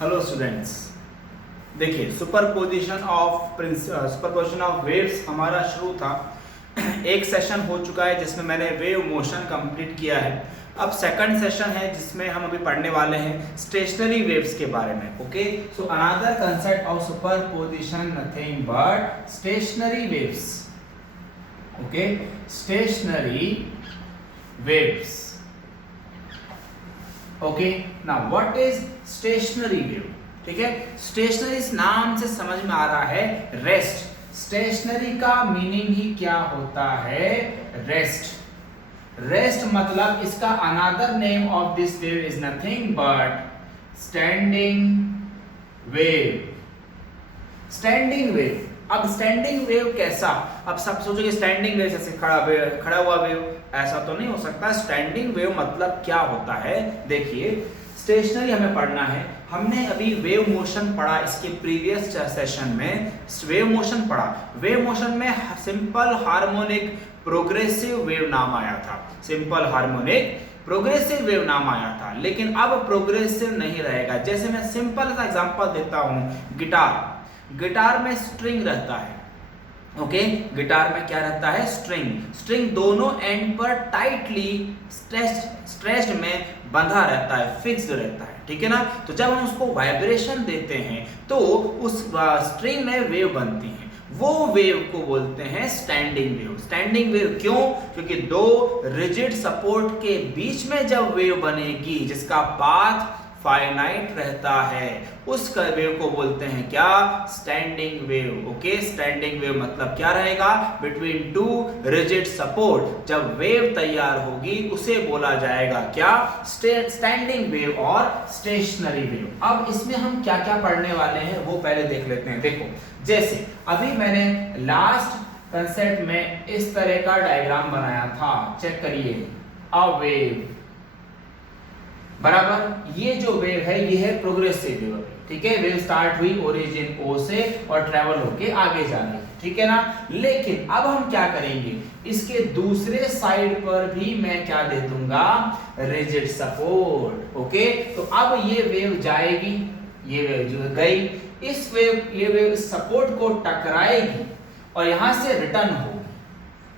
Hello students, देखिए superposition of waves हमारा शुरू था। एक सेशन हो चुका है जिसमें मैंने वेव मोशन कंप्लीट किया है। अब सेकंड सेशन है जिसमें हम अभी पढ़ने वाले हैं स्टेशनरी वेव्स के बारे में। Okay, so another concept of superposition nothing but stationery waves. Okay, stationery waves. Okay, now what is stationary wave? ठीक है, स्टेशनरी इस नाम से समझ में आ रहा है रेस्ट। स्टेशनरी का मीनिंग ही क्या होता है? रेस्ट। रेस्ट मतलब इसका another name of this wave is nothing but standing wave. Standing wave. अब स्टैंडिंग वेव कैसा? अब सब सोचोगे स्टैंडिंग वेव जैसे खड़ा हुआ वेव, ऐसा तो नहीं हो सकता। स्टैंडिंग वेव मतलब क्या होता है? देखिए, स्टेशनरी हमें पढ़ना है। हमने अभी वेव मोशन पढ़ा, इसके प्रीवियस सेशन में वेव मोशन पढ़ा। वेव मोशन में सिंपल हार्मोनिक प्रोग्रेसिव वेव नाम आया था। सिंपल हार्मोनिक प्रोग्रेसिव वेव नाम आया था, लेकिन अब प्रोग्रेसिव नहीं रहेगा। जैसे मैं सिंपल सा एग्जांपल देता हूं, गिटार। गिटार में स्ट्रिंग रहता है। ओके, गिटार में क्या रहता है? स्ट्रिंग दोनों एंड पर टाइटली स्ट्रेच्ड में बंधा रहता है, फिक्स्ड रहता है। ठीक है ना? तो जब हम उसको वाइब्रेशन देते हैं तो उस स्ट्रिंग में वेव बनती है। वो वेव को बोलते हैं स्टैंडिंग वेव। स्टैंडिंग वेव क्यों? क्योंकि दो रिजिड सपोर्ट के बीच में जब वेव बनेगी जिसका पाथ फाइनाइट रहता है, उस वेव को बोलते हैं क्या? Standing wave. Okay, standing wave मतलब क्या रहेगा? बिटवीन टू रिजिड सपोर्ट जब वेव तैयार होगी उसे बोला जाएगा क्या? स्टैंडिंग वेव और स्टेशनरी वेव। अब इसमें हम क्या क्या पढ़ने वाले हैं वो पहले देख लेते हैं। देखो, जैसे अभी मैंने लास्ट कंसेप्ट में इस तरह का डायग्राम बनाया था, चेक करिए। अ वेव बराबर, ये जो वेव है ये है प्रोग्रेसिव वेव। ठीक है, वेव स्टार्ट हुई ओरिजिन ओ से और ट्रेवल होके आगे जा रही है। ठीक है ना? लेकिन अब हम क्या करेंगे, इसके दूसरे साइड पर भी मैं क्या दे दूंगा? Rigid support. ओके, तो अब ये वेव जाएगी, ये वेव जो गई, ये वेव सपोर्ट को टकराएगी और यहां से रिटर्न होगी।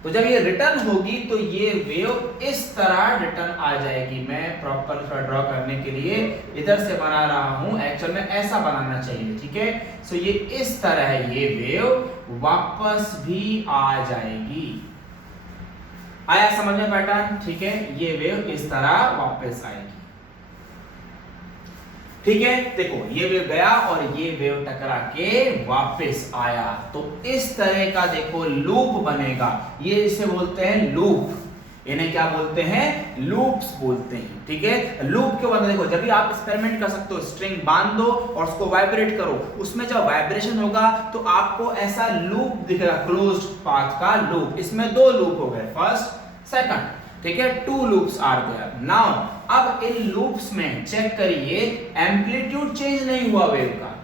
तो जब ये रिटर्न होगी तो ये वेव इस तरह रिटर्न आ जाएगी। मैं प्रॉपर थोड़ा ड्रॉ करने के लिए इधर से बना रहा हूं, एक्चुअल में ऐसा बनाना चाहिए। ठीक है, सो ये इस तरह ये वेव वापस भी आ जाएगी। आया समझ में पैटर्न? ठीक है, ये वेव इस तरह वापस आएगी। ठीक है, देखो ये वेव गया और ये वेव टकरा के वापस आया, तो इस तरह का देखो लूप बनेगा। ये इसे बोलते हैं लूप। इन्हें क्या बोलते हैं? लूप्स बोलते हैं। ठीक है, लूप क्यों बनता है? देखो, जब भी आप एक्सपेरिमेंट कर सकते हो, स्ट्रिंग बांध दो और उसको वाइब्रेट करो, उसमें जब वाइब्रेशन होगा तो आपको ऐसा लूप दिखेगा, क्लोज्ड पाथ का लूप। इसमें दो लूप हो गए, फर्स्ट सेकंड। ठीक है, two loops are there. Now अब इन लूप्स में चेक करिए, एम्पलीट्यूड चेंज नहीं हुआ वेव का,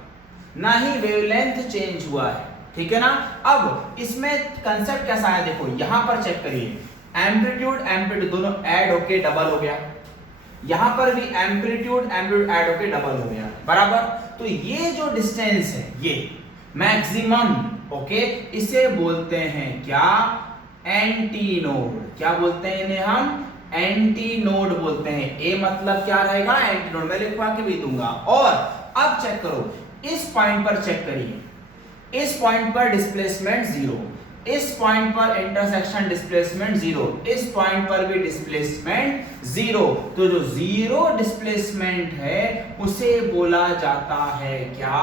ना ही वेवलेंथ चेंज हुआ है। ठीक है ना? अब इसमें कंसेप्ट कैसा है? देखो यहां पर चेक करिए, एम्पलीट्यूड दोनों ऐड होके डबल हो गया। यहां पर भी एम्पलीट्यूड ऐड होके डबल हो गया, बराबर। तो ये जो डिस्टेंस है ये मैक्सिमम, ओके, इसे बोलते हैं क्या? Anti node. क्या बोलते हैं इन्हें हम? एंटी नोड बोलते हैं। ए मतलब क्या रहेगा? Anti node. मैं लिखवा के भी दूंगा। और अब चेक करो, इस पॉइंट पर चेक करिए, इस पॉइंट पर डिस्प्लेसमेंट जीरो, इस पॉइंट पर इंटरसेक्शन डिस्प्लेसमेंट जीरो, इस पॉइंट पर भी डिस्प्लेसमेंट जीरो। तो जो जीरो डिस्प्लेसमेंट है उसे बोला जाता है क्या?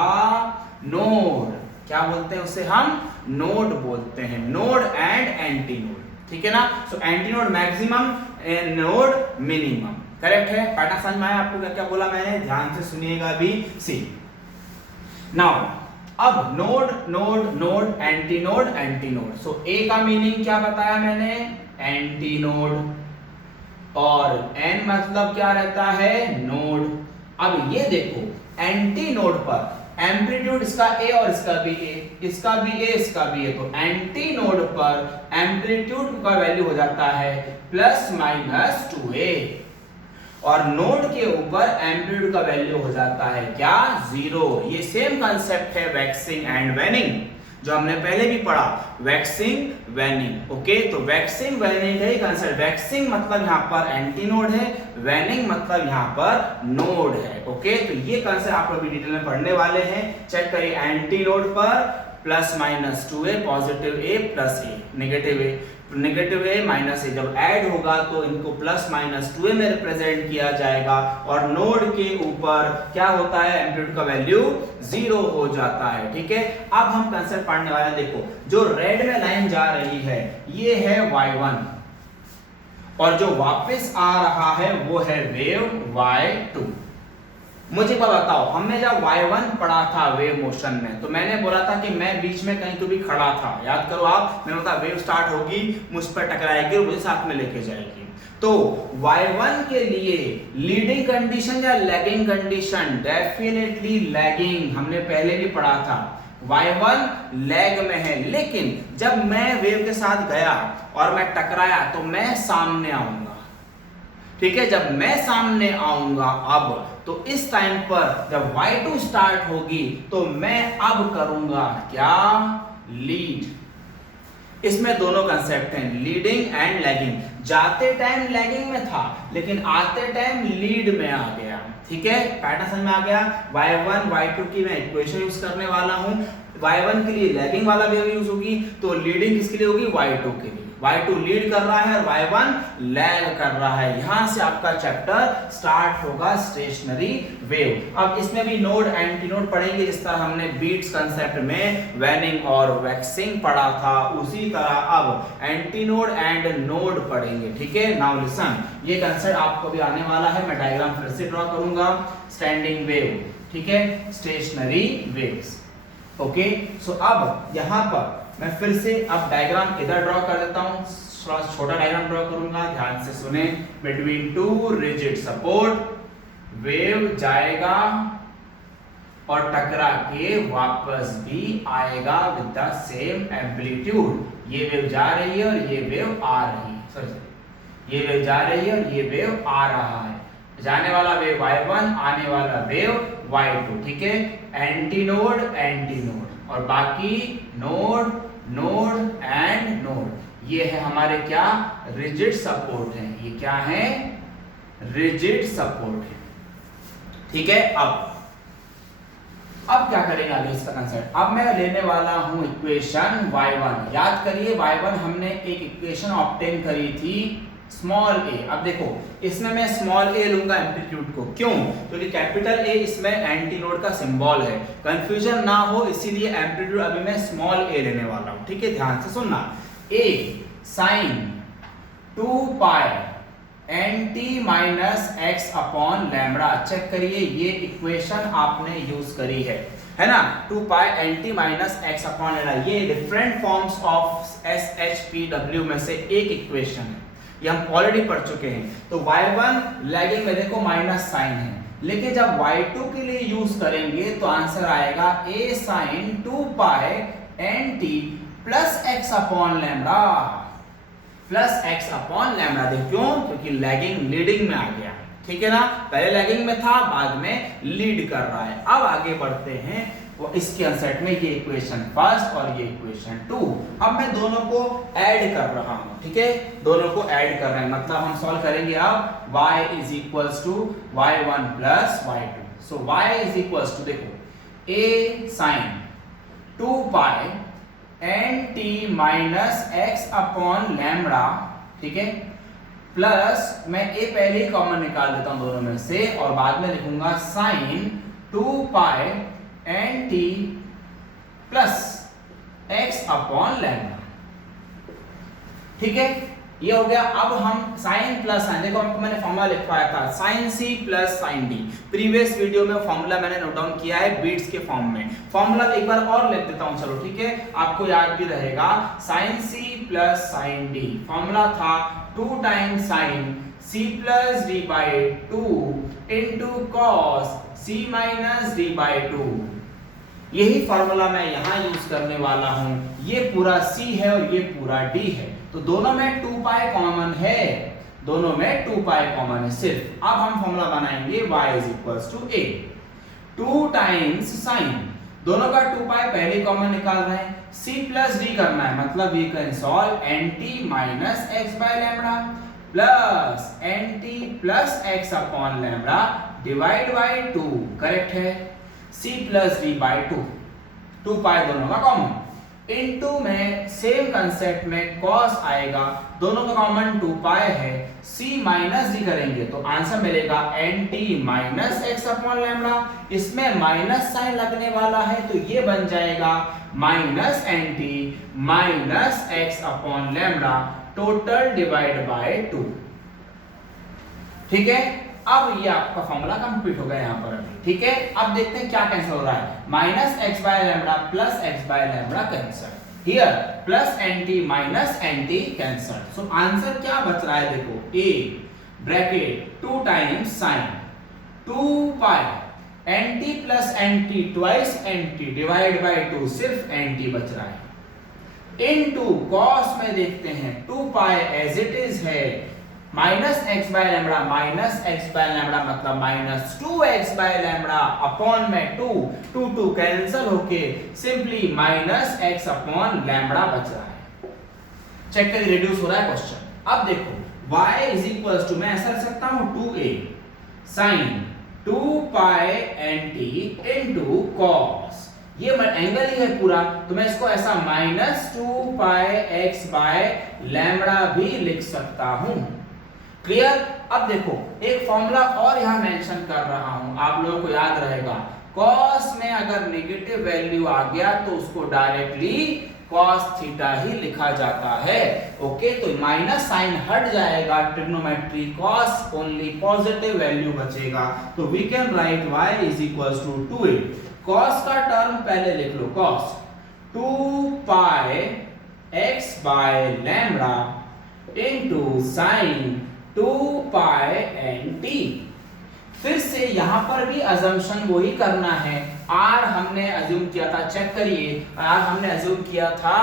नोड। क्या बोलते हैं उसे? हम नोड बोलते हैं। Node and anti node. ठीक है ना? So anti node maximum, node minimum. Correct है? पैटर्न समझ में आया आपको? क्या क्या बोला मैंने? ध्यान से सुनिएगा भी। सी नाउ, अब node node node, antinode antinode. So A का मीनिंग क्या बताया मैंने? Anti node. और एन मतलब क्या रहता है? नोड। अब ये देखो, एंटी नोड पर एम्पलीट्यूड इसका ए और इसका भी ए, इसका भी ए, इसका भी ए, तो एंटी नोड पर एम्पलीट्यूड का वैल्यू हो जाता है ±2a। और नोड के ऊपर एम्पलीट्यूड का वैल्यू हो जाता है क्या, 0। ये सेम कंसेप्ट है वैक्सिंग एंड वैनिंग जो हमने पहले भी पढ़ा, वैक्सिंग वैनिंग। ओके, तो वैक्सिंग वैनिंग का ही कंसेप्ट, वैक्सिंग मतलब यहाँ पर एंटी नोड है, वैनिंग मतलब यहाँ पर नोड है। ओके, तो ये कंसेप्ट आप लोग डिटेल में पढ़ने वाले हैं। चेक करिए, एंटी नोड पर plus minus 2a, positive a plus a, negative a minus a जब ऐड होगा तो इनको प्लस माइनस 2a में रिप्रेजेंट किया जाएगा और नोड के ऊपर क्या होता है, एम्पलीट्यूड का वैल्यू 0 हो जाता है। ठीक है, अब हम कंसेप्ट पढ़ने वाले हैं। देखो, जो रेड में लाइन जा रही है ये है y1 और जो वापस आ रहा है वो है वेव y2। मुझे बताओ, हमने जब y1 पढ़ा था वेव मोशन में, तो मैंने बोला था कि मैं बीच में कहीं तो भी खड़ा था, याद करो आप, मैंने बोला वेव स्टार्ट होगी, मुझ पर टकराएगी और मुझे साथ में लेके जाएगी। तो y1 के लिए लीडिंग कंडीशन या लैगिंग कंडीशन, डेफिनेटली लैगिंग, हमने पहले भी पढ़ा था, y1 लैग में है। लेकिन जब मैं वेव के साथ गया और मैं टकराया तो मैं सामने आऊंगा। ठीक है, जब मैं सामने आऊंगा अब, तो इस टाइम पर जब y2 स्टार्ट होगी तो मैं अब करूंगा क्या, लीड। इसमें दोनों कंसेप्ट हैं, लीडिंग एंड लैगिंग। जाते टाइम लैगिंग में था लेकिन आते टाइम लीड में आ गया। ठीक है, पैटर्न समझ में आ गया। y1 y2 की मैं इक्वेशन यूज करने वाला हूं। y1 के लिए लैगिंग वाला वेव यूज होगी, तो लीडिंग किसके लिए होगी, y2 के लिए। y2 लीड कर रहा है और y1 लैग कर रहा है। यहां से आपका चैप्टर स्टार्ट होगा, स्टेशनरी वेव। अब इसमें भी नोड एंटी नोड पढ़ेंगे, जिस तरह हमने बीट्स कंसेप्ट में वैनिंग और वैक्सिंग पढ़ा था, उसी तरह अब एंटी नोड एंड नोड पढ़ेंगे। ठीक है, नाउ लिसन, ये कंसेप्ट आपको भी आने वाला है। मैं डायग्राम फिर से ड्रॉ करूंगा, स्टैंडिंग वेव, ठीक है, स्टेशनरी वेव्स। ओके, सो अब यहां पर मैं फिर से अब डायग्राम इधर ड्रॉ कर देता हूं, थोड़ा छोटा डायग्राम ड्रॉ करूंगा, ध्यान से सुने। Between two rigid support wave जाएगा और टकरा के वापस भी आएगा विद द सेम एम्पलीट्यूड। ये वेव जा रही है और ये वेव आ रही है, सॉरी, ये वेव जा रही है और ये वेव आ रहा है। जाने वाला वेव y1, आने वाला वेव y2। ठीक है, एंटी नोड और बाकी नोड नोड एंड नोड। ये है हमारे क्या, रिजिड सपोर्ट है। ये क्या है, रिजिड सपोर्ट है। ठीक है, अब क्या करेंगे आगे इसका कंसेप्ट। अब मैं लेने वाला हूं इक्वेशन y1। याद करिए, y1 हमने एक इक्वेशन ऑब्टेन करी थी स्मॉल a। अब देखो, इसमें मैं स्मॉल a लूंगा एम्पलीट्यूड को, क्यों, क्योंकि कैपिटल A इसमें एंटी नोड का सिंबल है, कंफ्यूजन ना हो इसीलिए एम्पलीट्यूड अभी मैं स्मॉल a लेने वाला हूं। ठीक है, ध्यान से सुनना, a sin 2 pi nt minus x upon lambda. Check करिए, ये इक्वेशन आपने यूज करी है ना, 2 pi nt minus x upon lambda. ये डिफरेंट फॉर्म्स ऑफ SHPW में से एक इक्वेशन है, ये हम ऑलरेडी पढ़ चुके हैं। तो y1 लैगिंग में देखो माइनस साइन है, लेकिन जब y2 के लिए यूज करेंगे तो आंसर आएगा a sin 2 pi nt plus x upon lambda, plus x upon lambda. देखो क्यों, क्योंकि लैगिंग लीडिंग में आ गया। ठीक है ना, पहले लैगिंग में था, बाद में लीड कर रहा है। अब आगे बढ़ते हैं, वो इसके आंसर में ये इक्वेशन फर्स्ट और ये इक्वेशन 2। अब मैं दोनों को ऐड कर रहा हूं। ठीक है, दोनों को ऐड कर रहे हैं, मतलब हम सॉल्व करेंगे अब y is equals to y1 plus y2। So y is equals to, देखो, a sin 2 pi nt minus x upon lambda. ठीक है, प्लस मैं a पहले ही कॉमन निकाल देता हूं दोनों में से और बाद में लिखूंगा sin 2 pi nt plus x upon lambda. ठीक है, ये हो गया। अब हम साइन प्लस साइन, देखो आपको मैंने फॉर्मूला लिखवाया था sin c plus sin d। Previous video में फॉर्मूला मैंने नोट डाउन किया है बीट्स के फॉर्म में। फॉर्मूला एक बार और लिख देता हूं, चलो, ठीक है, आपको याद भी रहेगा। sin c plus sin d, formula था 2 times sin c plus d by 2 into cos c minus d by 2। यही फॉर्मूला मैं यहां यूज करने वाला हूं। ये पूरा c है और ये पूरा d है, तो दोनों में 2 पाई कॉमन है, दोनों में 2 पाई कॉमन है सिर्फ। अब हम फॉर्मूला बनाएंगे y is equals to a 2 times sine, दोनों का 2 पाई पहले कॉमन निकाल रहे हैं, c प्लस d करना है, मतलब we can solve nt minus x by lambda plus nt plus x upon lambda divide by 2, correct है, c plus d by 2 pi दोनों का कॉमन, इनटू में सेम कंसेप्ट में cos आएगा, दोनों का कॉमन 2 पाई है, c माइनस d करेंगे तो आंसर मिलेगा nt minus x upon lambda, इसमें माइनस साइन लगने वाला है तो ये बन जाएगा minus nt minus x upon lambda total divide by 2। ठीक है, अब ये आपका फॉर्मूला कंप्लीट हो गया यहाँ पर अभी। ठीक है, अब देखते हैं क्या कैंसिल हो रहा है, minus x by lambda plus x by lambda cancel, here plus nt minus nt cancel, so answer क्या बच रहा है देखो, a bracket 2 times sine 2 pi nt plus nt twice nt divide by 2, सिर्फ nt बच रहा है, इनटू cos में देखते हैं 2 पाई एज इट इज है, minus x by lambda minus x by lambda मतलब minus 2x by lambda upon में 2 कैंसिल होके simply minus x upon lambda बच रहा है। चेक करिए, रिड्यूस हो रहा है क्वेश्चन। अब देखो y इज इक्वल्स टू, मैं ऐसा लिख सकता हूं 2a sin 2 pi nt into cos, ये एंगल ही है पूरा तो मैं इसको ऐसा minus 2 pi x by lambda भी लिख सकता हूं। क्लियर। अब देखो एक फॉर्मूला और यहां मेंशन कर रहा हूं, आप लोगों को याद रहेगा, cos में अगर नेगेटिव वैल्यू आ गया तो उसको डायरेक्टली cos थीटा ही लिखा जाता है। ओके, तो माइनस साइन हट जाएगा, trigonometry cos only positive value बचेगा, तो we can write y is equals to 2a, cos का टर्म पहले लिख लो, cos 2 pi x by lambda into sin 2 pi nt। फिर से यहां पर भी अजम्पशन वही करना है, r हमने अज्यूम किया था, चेक करिए, r हमने अज्यूम किया था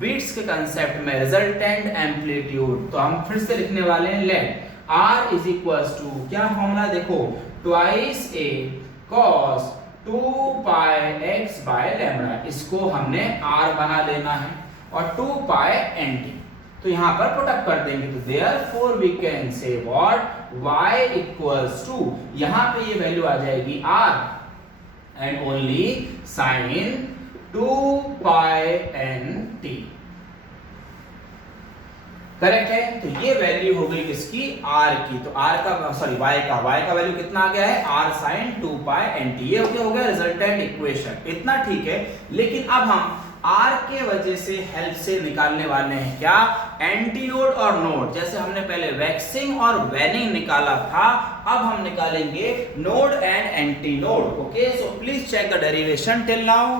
बीट्स के कंसेप्ट में रिजल्टेंट एम्पलीट्यूड, तो हम फिर से लिखने वाले हैं let r is equals to, क्या फॉर्मूला देखो, twice a cos 2 pi x by lambda, इसको हमने r बना लेना है और 2 पाई nt, तो यहां पर पुट अप कर देंगे, तो therefore we can say what y equals to, यहां पे ये वैल्यू आ जाएगी r and only sin 2 pi nt, correct है। तो ये वैल्यू हो गई किसकी, r की, तो r का सॉरी y का वैल्यू कितना आ गया है, r sin 2 पाई nt, ये हो गया रिजल्टेंट इक्वेशन, इतना ठीक है। लेकिन अब हम r के वजह से हेल्प से निकालने वाले हैं क्या, एंटी नोड और नोड, जैसे हमने पहले वैक्सिंग और वेनिंग निकाला था, अब हम निकालेंगे node and anti node. Okay, so please check the derivation till now.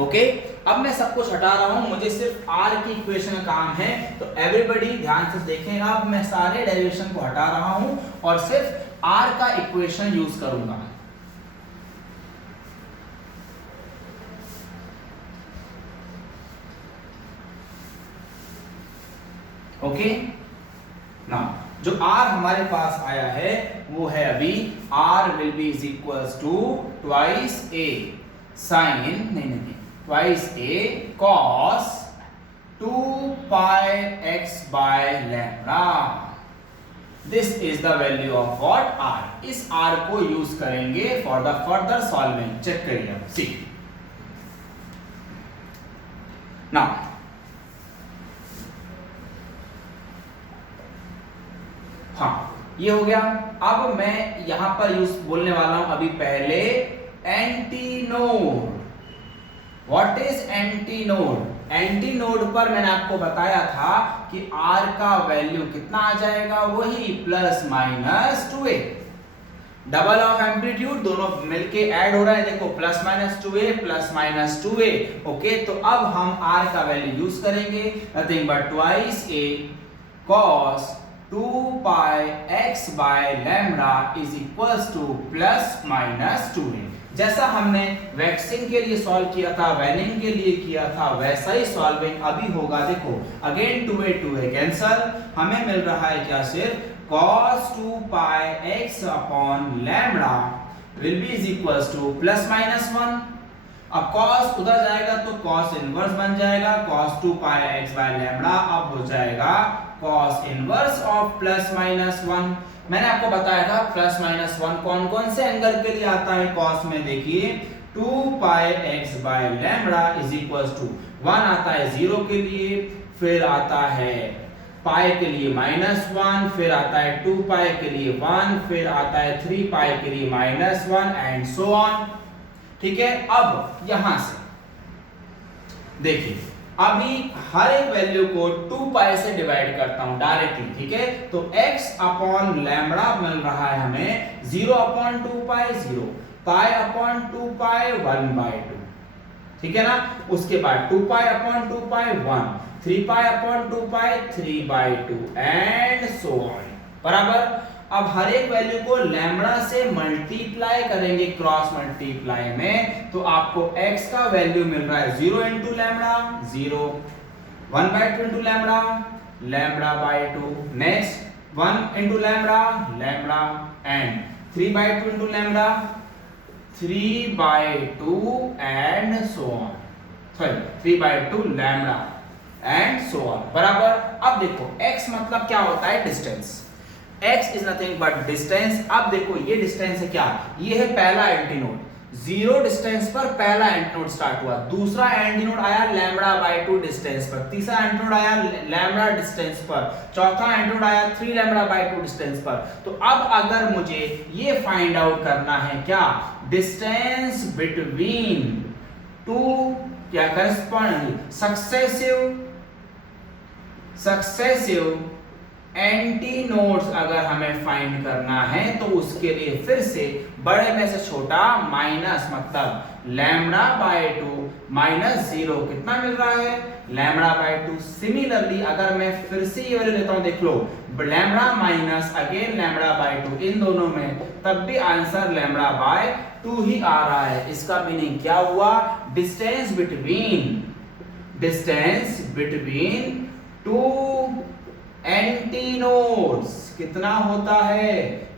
Okay, अब मैं सब कुछ हटा रहा हूं, मुझे सिर्फ r की इक्वेशन का काम है, तो एवरीबॉडी ध्यान से देखें, अब मैं सारे डेरिवेशन को हटा रहा हूं और सिर्फ r का इक्वेशन यूज करूंगा। ओके, नाउ जो r हमारे पास आया है वो है अभी r will be is equals to twice a sin नहीं twice a cos 2 pi x by lambda, this is the value of what r, इस r को यूज करेंगे for the further solving। Check करिए अब, सी now हाँ ये हो गया। अब मैं यहां पर यूज बोलने वाला हूं अभी पहले antinode. What is antinode, antinode पर मैंने आपको बताया था कि r का वैल्यू कितना आ जाएगा, वही plus minus 2a, double of amplitude दोनों मिलके ऐड हो रहा है, देखो plus minus 2a plus minus 2a। Okay, तो अब हम r का वैल्यू यूज करेंगे, nothing but twice a cos 2 pi x by lambda is equals to plus minus 2a। जैसा हमने वैक्सिंग के लिए सॉल्व किया था, वेनिंग के लिए किया था, वैसा ही सॉल्विंग अभी होगा। देखो अगेन 2a कैंसल, हमें मिल रहा है क्या, सिर्फ cos 2 pi x upon lambda will be is equals to plus minus 1। अब cos उधर जाएगा तो cos इनवर्स बन जाएगा, cos 2 pi x by lambda अब हो जाएगा cos inverse of plus minus 1। मैंने आपको बताया था प्लस माइनस 1 कौन कौन से एंगल के लिए आता है cos में। देखिए 2 pi x by lambda is equals to 1 आता है 0 के लिए, फिर आता है पाई के लिए -1, फिर आता है 2 पाई के लिए 1, फिर आता है 3 पाई के लिए -1 एंड सो ऑन। ठीक है, अब यहां से देखिए अभी हर एक वैल्यू को 2 पाई से डिवाइड करता हूं डायरेक्टली। ठीक है, तो x अपॉन लैम्बडा मिल रहा है हमें 0 अपॉन 2 पाई 0, पाई अपॉन 2 पाई 1/2। ठीक है ना, उसके बाद 2 pi upon 2 pi 1, 3 pi upon 2 pi 3/2 and so on. बराबर। अब हर एक वैल्यू को लैम्बडा से मल्टीप्लाई करेंगे क्रॉस मल्टीप्लाई में, तो आपको x का वैल्यू मिल रहा है 0 into lambda 0, 1/2 into lambda lambda by 2, next 1 into lambda lambda and 3/2 into lambda 3/2 and so on, sorry 3/2 lambda and so on. बराबर। अब देखो x मतलब क्या होता है, distance. x is nothing but distance. अब देखो ये डिस्टेंस है क्या, ये है पहला एंटीनोड, 0 डिस्टेंस पर पहला एंटीनोड स्टार्ट हुआ, दूसरा एंटीनोड आया लैम्बडा बाय 2 डिस्टेंस पर, तीसरा एंटीनोड आया लैम्बडा डिस्टेंस पर, चौथा एंटीनोड आया 3 लैम्बडा बाय 2 डिस्टेंस पर। तो अब अगर मुझे ये फाइंड आउट करना है क्या, डिस्टेंस बिटवीन 2 क्या करस्पॉन्ड सक्सेसिव एंटीनोड्स अगर हमें फाइंड करना है तो उसके लिए फिर से बड़े में से छोटा माइनस, मतलब लैम्बडा बाय 2 -0 कितना मिल रहा है, लैम्बडा बाय 2। सिमिलरली अगर मैं फिर से ये वाले लेता हूं, देख लो lambda minus again lambda by 2, इन दोनों में तब भी आंसर लैम्बडा बाय 2 ही आ रहा है। इसका मीनिंग क्या हुआ, डिस्टेंस बिटवीन 2 एंटीनोड्स कितना होता है,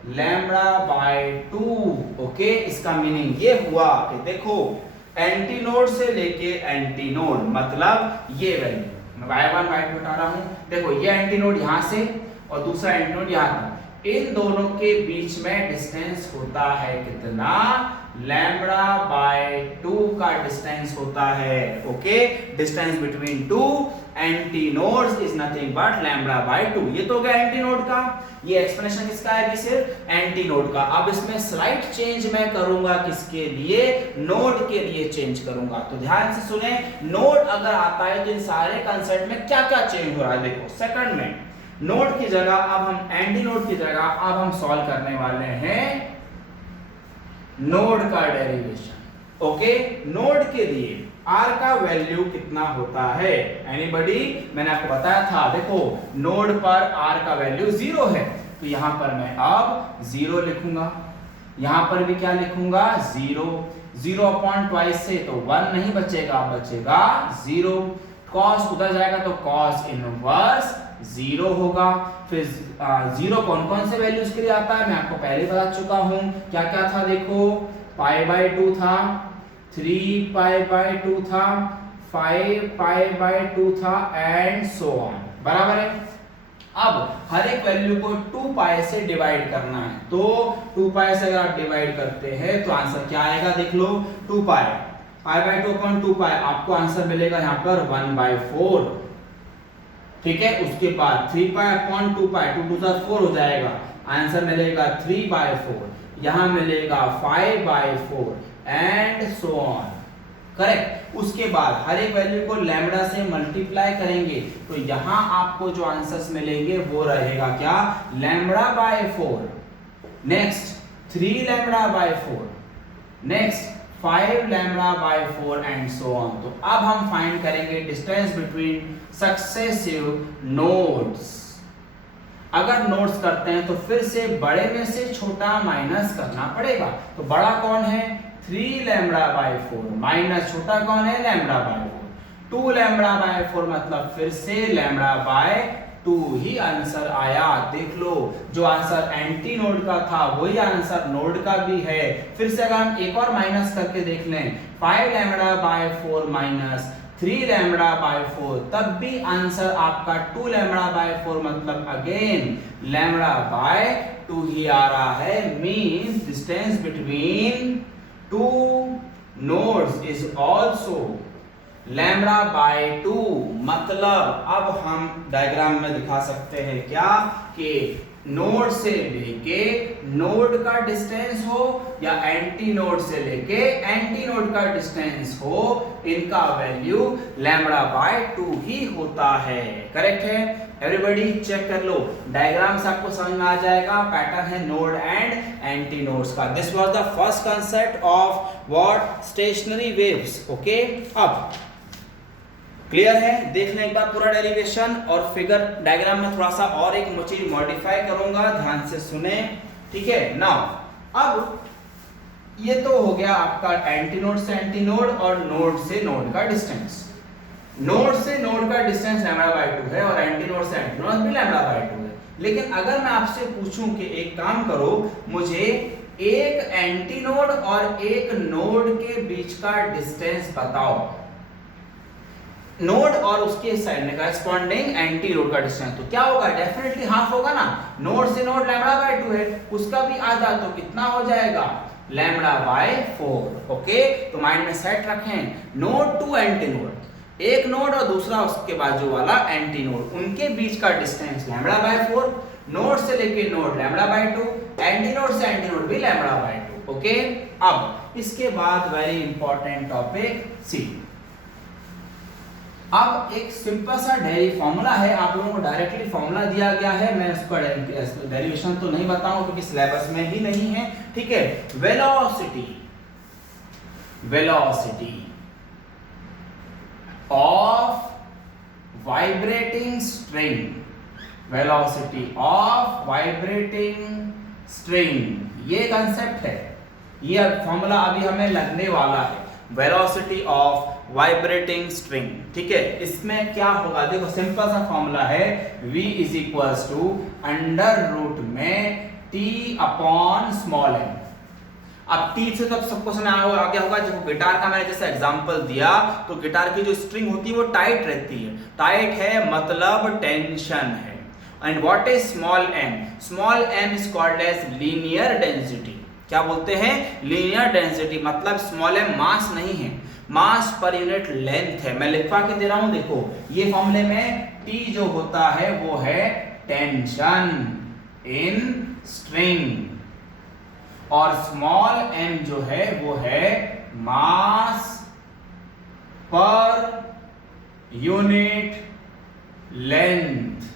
लैम्बडा बाय 2। ओके, इसका मीनिंग ये हुआ कि देखो एंटीनोड से लेके एंटीनोड मतलब ये वैल्यू मैं y1 y2 बता रहा हूं। देखो ये एंटीनोड यहां से और दूसरा एंटीनोड यहां तक, इन दोनों के बीच में डिस्टेंस होता है कितना, लैम्बडा बाय 2 का डिस्टेंस होता है। Okay, distance between 2 antinodes is nothing but lambda by 2। ये तो हो गया एंटीनोड का, ये एक्सप्लेनेशन किसका है, सिर्फ एंटीनोड का। अब इसमें स्लाइट चेंज मैं करूंगा, किसके लिए, नोड के लिए चेंज करूंगा। तो ध्यान से सुने, नोड अगर आता है तो इन सारे कंसेप्ट में क्या क्या चेंज हो रहा है। देखो सेकंड में नोड की जगह अब हम एंटीनोड की जगह अब हम सॉल्व करने वाले हैं नोड का डेरिवेशन। ओके, नोड के लिए r का वैल्यू कितना होता है, एनीबॉडी, मैंने आपको बताया था। देखो नोड पर r का वैल्यू 0 है, तो यहां पर मैं अब 0 लिखूंगा, यहां पर भी क्या लिखूंगा, 0 अपॉन ट्वाइस से तो 1 नहीं बचेगा, बचेगा 0। cos उधर जाएगा तो cos इनवर्स 0 होगा। फिर 0 कौन कौन से वैल्यूज के लिए आता है मैं आपको पहले बता चुका हूं, क्या क्या था, देखो पाई बाय 2 था, 3 पाई बाय 2 था, 5 पाई बाय 2 था एंड सो ऑन। बराबर है। अब हर एक वैल्यू को 2 पाई से डिवाइड करना है, तो 2 पाई से अगर आप डिवाइड करते हैं तो आंसर क्या आएगा, देख लो 2 पाई बाय 2 अपॉन 2 पाई, आपको आंसर मिलेगा यहाँ पर 1/4। ठीक है, उसके बाद 3 पाई अपॉन 2 पाई, 2 2 4 हो जाएगा, आंसर मिलेगा 3/4, यहां मिलेगा 5/4 एंड सो ऑन। करेक्ट। उसके बाद हर एक वैल्यू को लैम्बडा से मल्टीप्लाई करेंगे तो यहां आपको जो आंसर्स मिलेंगे वो रहेगा क्या, lambda by 4, next 3 lambda by 4, next 5 lambda by 4 and so on. तो अब हम फाइंड करेंगे डिस्टेंस बिटवीन सक्सेसिव नोड्स। अगर नोट्स करते हैं तो फिर से बड़े में से छोटा माइनस करना पड़ेगा। तो बड़ा कौन है 3 लैम्बडा बाय 4 माइनस छोटा कौन है लैम्बडा बाय 4। 2 लैम्बडा बाय 4 मतलब फिर से लैम्बडा बाय 2 ही आंसर आया। देख लो जो आंसर एंटी नोड का था वही आंसर नोड का भी है। फिर से अगर हम एक और माइनस करके देख लें 5 lambda by 4 minus 3 lambda by 4 तब भी आंसर आपका 2 लैम्बडा बाय 4 मतलब अगेन लैम्बडा बाय 2 ही आ रहा है। Means distance between two nodes is also lambda by 2। मतलब अब हम डायग्राम में दिखा सकते हैं क्या कि नोड से लेके नोड का डिस्टेंस हो या एंटी नोड से लेके एंटी नोड का डिस्टेंस हो, इनका वैल्यू लैम्बडा बाय 2 ही होता है। करेक्ट है एवरीबॉडी? चेक कर लो डायग्राम से आपको समझ में आ जाएगा। पैटर्न है नोड एंड एंटी नोड्स का। This was the first concept of what stationery waves. Okay, अब क्लियर है? देख लें एक बार पूरा डेरिवेशन और फिगर डायग्राम में थोड़ा सा और एक चीज मॉडिफाई करूंगा, ध्यान से सुने। ठीक है, नाउ अब ये तो हो गया आपका एंटी नोड से एंटी नोड और नोड से नोड का डिस्टेंस। नोड से नोड का डिस्टेंस लैम्बडा बाय 2 है और एंटी नोड से एंटी नोड भी लैम्बडा बाय 2 है। लेकिन अगर मैं आपसे पूछूं कि एक काम करो, मुझे एक एंटी नोड और एक नोड के बीच का डिस्टेंस बताओ, नोड और उसके साइड में करेस्पॉन्डिंग एंटी नोड का डिस्टेंस, तो क्या होगा? डेफिनेटली हाफ होगा ना। नोड से नोड लैम्बडा बाय 2 है, उसका भी आधा, तो कितना हो जाएगा? Lambda by 4। ओके, तो माइंड में सेट रखें नोड टू एंटी नोड, एक नोड और दूसरा उसके बाजू वाला एंटी नोड, उनके बीच का डिस्टेंस लैम्बडा बाय 4। नोड से लेके node lambda by 2, antinode से एंटी नोड भी लैम्बडा बाय 2। ओके, अब इसके बाद वेरी इंपॉर्टेंट टॉपिक सी। अब एक सिंपल सा डेरी फॉर्मूला है, आप लोगों को डायरेक्टली फॉर्मूला दिया गया है, मैं उसका डेरिवेशन तो नहीं बताऊंगा क्योंकि सिलेबस में ही नहीं है। ठीक है, velocity of vibrating string, velocity of vibrating string, ये कंसेप्ट है, ये फॉर्मूला अभी हमें लगने वाला है, वेलोसिटी ऑफ वाइब्रेटिंग स्ट्रिंग। ठीक है, इसमें क्या होगा? देखो सिंपल सा फॉर्मूला है, v is equals to under root में t अपॉन स्मॉल m। अब t से तो सबको समझ आ गया होगा, जब गिटार का मैंने जैसे एग्जांपल दिया तो गिटार की जो स्ट्रिंग होती है वो टाइट रहती है, टाइट है मतलब टेंशन है। And what is small m? Small m is called as linear density. क्या बोलते हैं? लीनियर डेंसिटी, मतलब स्मॉल m मास नहीं है, मास पर यूनिट लेंथ है। मैं लिखवा के दे रहा हूं, देखो ये फॉर्मूले में T जो होता है वो है टेंशन इन स्ट्रिंग और स्मॉल m जो है वो है मास पर यूनिट लेंथ।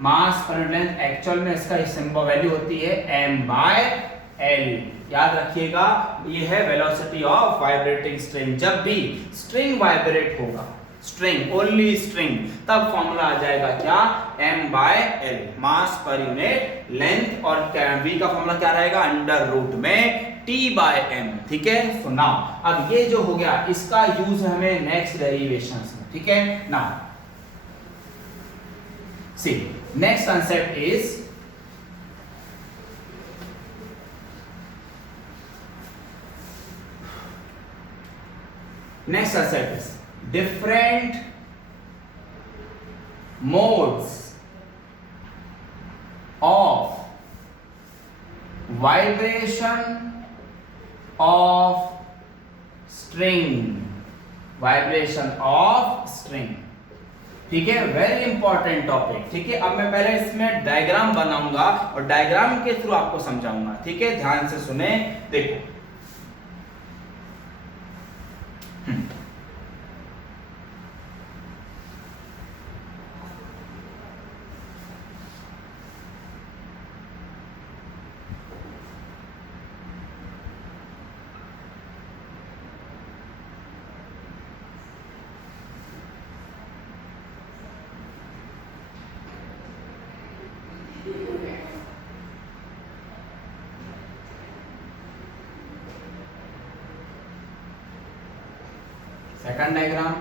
मास पर यूनिट लेंथ एक्चुअल में इसका सिंबल वैल्यू होती है m/l। याद रखिएगा, ये है वेलोसिटी ऑफ वाइब्रेटिंग स्ट्रिंग। जब भी स्ट्रिंग वाइब्रेट होगा, स्ट्रिंग ओनली स्ट्रिंग, तब फॉर्मूला आ जाएगा क्या? m/l, मास पर यूनिट लेंथ, और v का फॉर्मूला क्या रहेगा? अंडर रूट में t/m। ठीक है, सो नाउ अब ये जो हो गया इसका यूज हमें नेक्स्ट डेरिवेशंस में। ठीक है, now see next concept is next concept is different modes of vibration of string, vibration of string। ठीक है, वेरी इंपॉर्टेंट टॉपिक। ठीक है, अब मैं पहले इसमें डायग्राम बनाऊंगा और डायग्राम के थ्रू आपको समझाऊंगा। ठीक है, ध्यान से सुने, देखो सेकंड डायग्राम,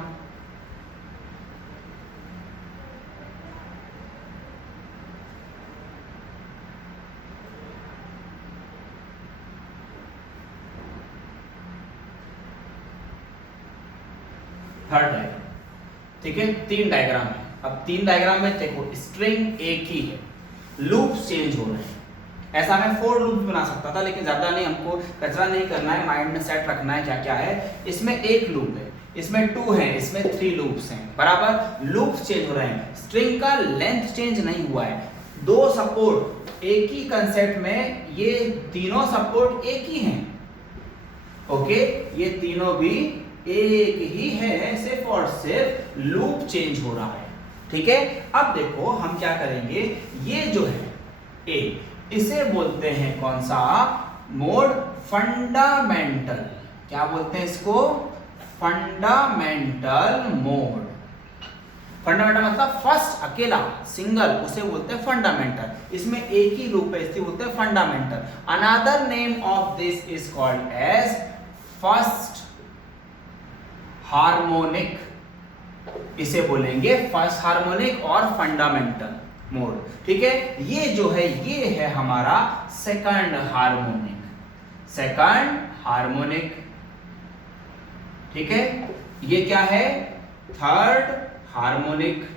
थर्ड डायग्राम। ठीक है, 3 डायग्राम है। अब 3 डायग्राम में देखो स्ट्रिंग एक ही है, लूप चेंज हो रहे हैं। ऐसा मैं 4 लूप बना सकता था, लेकिन ज्यादा नहीं, हमको कचरा नहीं करना है, माइंड में सेट रखना है क्या क्या है। इसमें एक लूप है, इसमें 2 है, इसमें 3 लूप्स हैं, बराबर। लूप चेंज हो रहे हैं, स्ट्रिंग का लेंथ चेंज नहीं हुआ है। 2 सपोर्ट एक ही कंसेप्ट में, ये तीनों सपोर्ट एक ही हैं। ओके, ये तीनों भी एक ही है, सिर्फ और सिर्फ लूप चेंज हो रहा है। ठीक है, अब देखो हम क्या करेंगे, ये जो है ए, इसे बोलते हैं कौन सा मोड, फंडामेंटल। क्या बोलते हैं इसको, फंडामेंटल मोड। फंडामेंटल मतलब फर्स्ट, अकेला, सिंगल, उसे बोलते हैं फंडामेंटल। इसमें एक ही लूप है, इसलिए बोलते हैं fundamental. Another name of this is called as first harmonic, इसे बोलेंगे फर्स्ट हार्मोनिक और फंडामेंटल मोड। ठीक है, ये जो है ये है हमारा सेकंड हार्मोनिक, सेकंड हार्मोनिक। ठीक है, ये क्या है, थर्ड हार्मोनिक।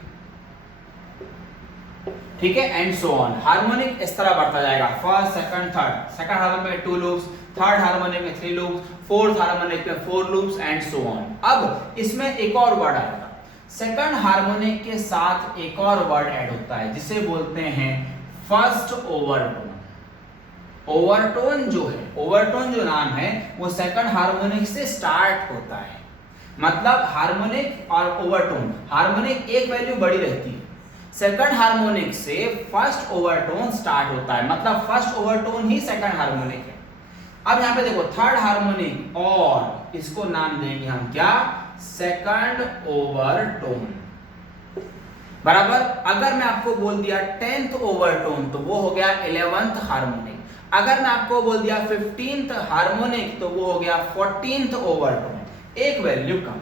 ठीक है, एंड सो ऑन। हार्मोनिक इस तरह बढ़ता जाएगा, first second third. Second harmonic में 2 लूप्स, थर्ड हार्मोनिक में 3 लूप्स, फोर्थ हार्मोनिक में 4 लूप्स एंड सो ऑन। अब इसमें एक और वर्ड आएगा, सेकंड हार्मोनिक के साथ एक और वर्ड ऐड होता है जिसे बोलते हैं फर्स्ट ओवरटोन। ओवरटोन जो है, ओवरटोन जो नाम है वो सेकंड हार्मोनिक से स्टार्ट होता है। मतलब हार्मोनिक और ओवरटोन, हार्मोनिक एक वैल्यू बड़ी रहती है, सेकंड हार्मोनिक से फर्स्ट ओवरटोन स्टार्ट होता है, मतलब फर्स्ट ओवरटोन ही सेकंड हार्मोनिक है। अब यहां पे देखो थर्ड हार्मोनिक, और इसको नाम देंगे हम क्या, सेकंड ओवरटोन, बराबर। अगर मैं आपको बोल दिया 10th ओवरटोन तो वो हो गया 11th हार्मोनिक। अगर मैं आपको बोल दिया 15th हार्मोनिक तो वो हो गया 14th ओवरटोन, एक वैल्यू कम,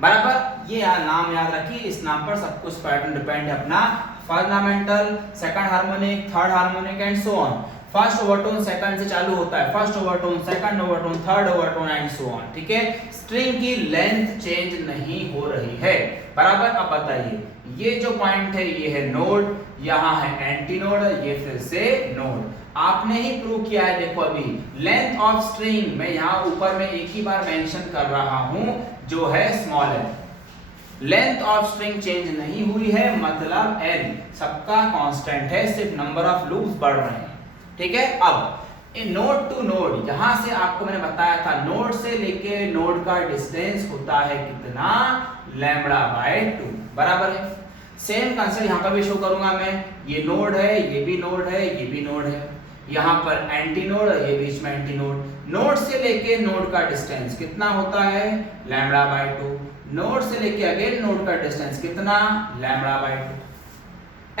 बराबर। ये नाम याद रखिए, इस नाम पर सब कुछ पैटर्न डिपेंड है अपना। Fundamental, second harmonic, third harmonic and so on. First overtone second से चालू होता है, first overtone, second overtone, third overtone and so on. ठीक है, स्ट्रिंग की लेंथ चेंज नहीं हो रही है, बराबर। अब बताइए, ये जो पॉइंट है ये है नोड, यहाँ है एंटी नोड, ये फिर से नोड। आपने ही प्रूव किया है, देखो अभी लेंथ ऑफ स्ट्रिंग मैं यहाँ ऊपर में एक ही बार मेंशन कर रहा हूं, जो है small L. Length of string change नहीं हुई है, मतलब एल सबका कांस्टेंट है, सिर्फ नंबर ऑफ लूप्स बढ़ रहे हैं। ठीक है, अब नोड टू नोड, यहां से आपको मैंने बताया था नोड से लेके नोड का डिस्टेंस होता है कितना, लैम्बडा बाय 2, बराबर है। सेम कंसेप्ट यहां पर भी शो करूंगा मैं, ये नोड है, ये भी नोड है, ये भी नोड है, यहां पर एंटी नोड है, ये बीच में एंटी नोड। नोड से लेके नोड का डिस्टेंस कितना होता है, लैम्बडा बाय 2। नोड से लेके अगेन नोड का डिस्टेंस कितना, लैम्बडा बाय 2।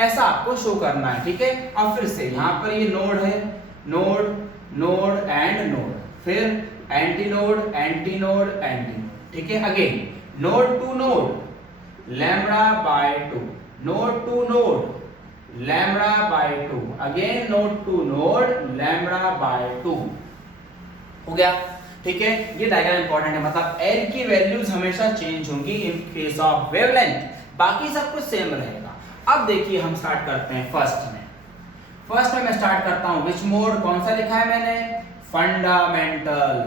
ऐसा आपको शो करना है। ठीक है, अब फिर से यहां पर ये नोड है, नोड नोड एंड नोड, फिर antinode antinode antinode. ठीक है, again node to node lambda by 2, node to node lambda by 2, again node to node lambda by 2। हो गया। ठीक है, ये डायग्राम इंपॉर्टेंट है, मतलब एल की वैल्यूज हमेशा चेंज होंगी इन केस ऑफ वेवलेंथ, बाकी सब कुछ सेम रहेगा। अब देखिए हम स्टार्ट करते हैं फर्स्ट में। फर्स्ट में मैं स्टार्ट करता हूं, विच मोड, कौन सा लिखा है मैंने, fundamental,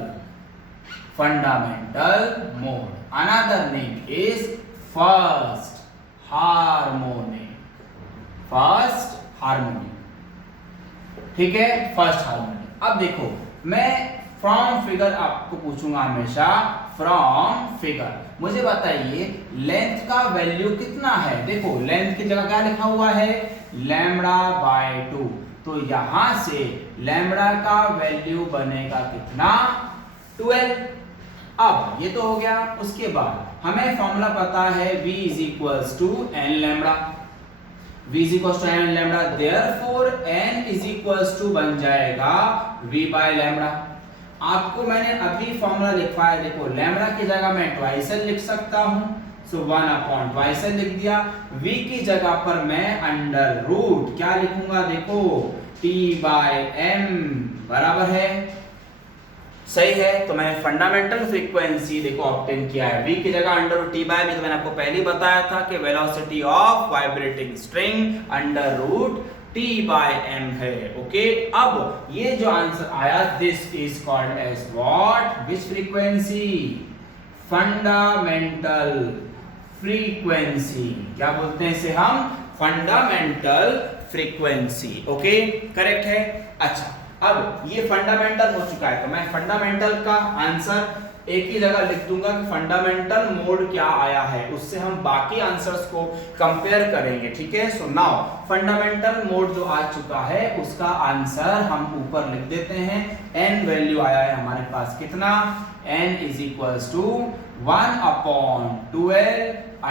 fundamental mode. Another name is first harmonic, first harmonic. ठीक है, फर्स्ट हार्मोनिक। अब देखो मैं फ्रॉम फिगर आपको पूछूंगा हमेशा, फ्रॉम फिगर मुझे बताइए लेंथ का वैल्यू कितना है। देखो लेंथ की जगह क्या लिखा हुआ है, लैम्बडा बाय 2, तो यहां से लैम्बडा का वैल्यू बनेगा कितना, 12। अब ये तो हो गया, उसके बाद हमें फॉर्मूला पता है v is equals to n lambda, v is equals to n lambda, therefore n is equals to बन जाएगा v बाय लैम्बडा। आपको मैंने अभी फॉर्मूला लिखवाया, देखो लैम्बडा की जगह मैं ट्वाइस एल लिख सकता हूं, सो 1 अपॉन ट्वाइस एल लिख दिया। v की जगह पर मैं अंडर रूट क्या लिखूंगा, देखो t बाय m बराबर है, सही है। तो मैंने फंडामेंटल फ्रीक्वेंसी देखो ऑब्टेन किया है, v की जगह under root t by m, तो मैंने आपको पहले ही बताया था कि velocity of vibrating string under root t by m है। ओके, अब ये जो आंसर आया, this is called as what, which frequency, fundamental frequency, क्या बोलते हैं इसे हम, फंडामेंटल फ्रीक्वेंसी। ओके, करेक्ट है। अच्छा, अब ये फंडामेंटल हो चुका है, तो मैं फंडामेंटल का आंसर एक ही जगह लिख दूंगा कि फंडामेंटल मोड क्या आया है, उससे हम बाकी आंसर्स को कंपेयर करेंगे, ठीक है। सो नाउ फंडामेंटल मोड जो आ चुका है उसका आंसर हम ऊपर लिख देते हैं। n वैल्यू आया है हमारे पास कितना, n is equals to 1 upon 12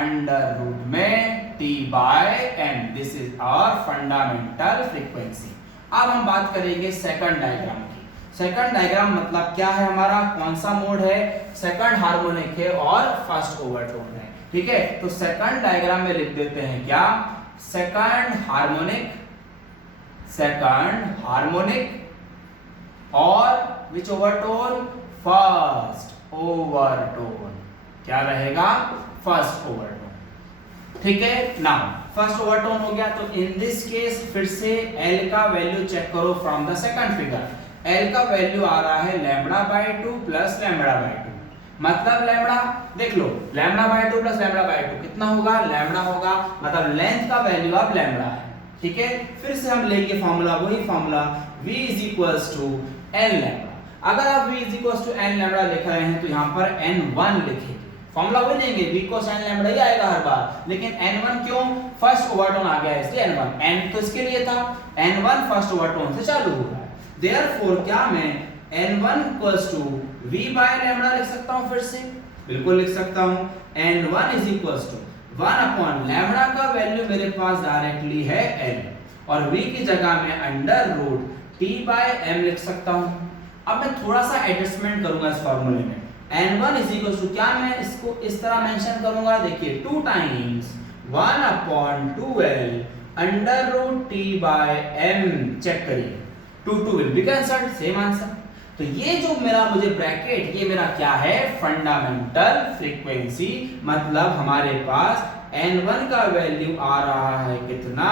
under root में t by m, this is our fundamental frequency. अब हम बात करेंगे सेकंड डायग्राम की। सेकंड डायग्राम मतलब क्या है, हमारा कौन सा मोड है, सेकंड हार्मोनिक है और फर्स्ट ओवरटोन है, ठीक है। तो सेकंड डायग्राम में लिख देते हैं क्या, सेकंड हार्मोनिक और विच ओवरटोन, फर्स्ट ओवरटोन, क्या रहेगा, फर्स्ट ओवरटोन, ठीक है। नाउ फर्स्ट ओवरटोन हो गया, तो इन दिस केस फिर से L का वैल्यू चेक करो from the second figure. L का वैल्यू आ रहा है lambda by 2 plus lambda by 2, मतलब लैम्बडा देख लो, lambda by 2 plus lambda by 2 कितना होगा, लैम्बडा होगा, मतलब लेंथ का वैल्यू अब लैम्बडा है, ठीक है। फिर से हम लेंगे फॉर्मूला, वही formula v is equals to n lambda. अगर आप v is equals to n lambda लिख रहे हैं तो यहां पर n1 लिखेंगे, फॉर्मूला वही लेंगे, v cos n लैम्बडा ही आएगा हर बार, लेकिन n1 क्यों, फर्स्ट ओवरटोन आ गया है इसलिए n1, n तो इसके लिए था, n1 फर्स्ट ओवरटोन से चालू हो रहा है, देयरफॉर क्या मैं n1 equals to v by lambda लिख सकता हूं, फिर से बिल्कुल लिख सकता हूं, n1 is equals to 1 upon lambda का वैल्यू मेरे पास डायरेक्टली है l, और v की जगह में under root t by m लिख सकता हूं। अब मैं थोड़ा सा एडजस्टमेंट करूंगा इस फार्मूले में, n1 इज इक्वल्स टू क्या, मैं इसको इस तरह मेंशन करूंगा, देखिए 2 times 1 upon 12 under root t by m, check करिए 2 will be cancelled, same answer. तो ये जो मेरा मुझे ब्रैकेट, ये मेरा क्या है, फंडामेंटल फ्रीक्वेंसी, मतलब हमारे पास n1 का वैल्यू आ रहा है कितना,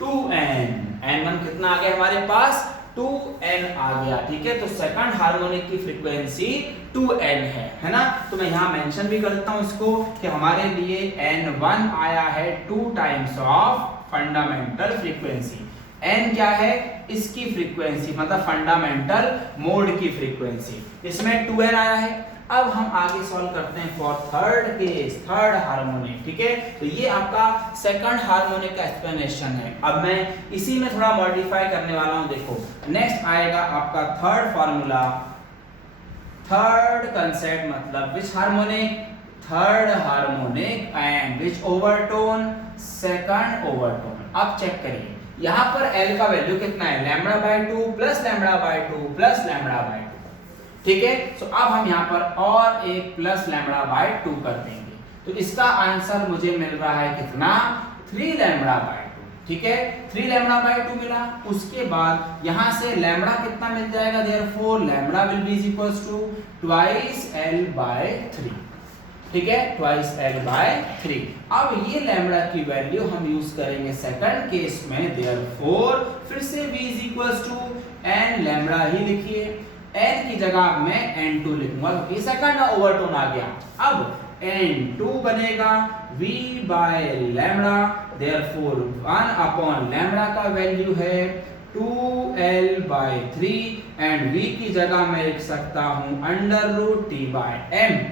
2n, n1 कितना आ गया हमारे पास, 2n आ गया, ठीक है। तो सेकंड हार्मोनिक की फ्रीक्वेंसी 2n है ना। तो मैं यहां मेंशन भी करता हूं इसको कि हमारे लिए n1 आया है 2 times of fundamental frequency. n क्या है, इसकी फ्रीक्वेंसी, मतलब फंडामेंटल मोड की फ्रीक्वेंसी, इसमें 2n आया है। अब हम आगे सॉल्व करते हैं for third case, third harmonic, ठीक है। तो ये आपका सेकंड हार्मोनिक का एक्सप्लेनेशन है। अब मैं इसी में थोड़ा मॉडिफाई करने वाला हूं, देखो नेक्स्ट आएगा आपका थर्ड फार्मूला, थर्ड कंसेप्ट, मतलब which harmonic, third harmonic and which overtone, second overtone. अब चेक करिए यहां पर L का वैल्यू कितना है, lambda by 2 plus lambda by 2 plus lambda by 2, ठीक है। सो अब हम यहां पर और एक प्लस लैम्बडा बाय 2 कर देंगे, तो इसका आंसर मुझे मिल रहा है कितना, 3 लैम्बडा बाय 2, ठीक है। 3 लैम्बडा बाय 2 मिला, उसके बाद यहां से लैम्बडा कितना मिल जाएगा, therefore lambda will be is equals to twice L by 3, ठीक है, ट्वाइस L बाय 3। अब ये लैम्बडा की वैल्यू हम यूज करेंगे सेकंड केस में, देयरफॉर फिर से v is equals to n lambda ही लिखिए, n की जगह मैं n2 लिखूंगा क्योंकि सेकंड ओवरटोन आ गया। अब n2 बनेगा v by lambda, therefore 1 upon lambda का वैल्यू है 2l बाय 3 एंड v की जगह मैं लिख सकता हूं under root t by m।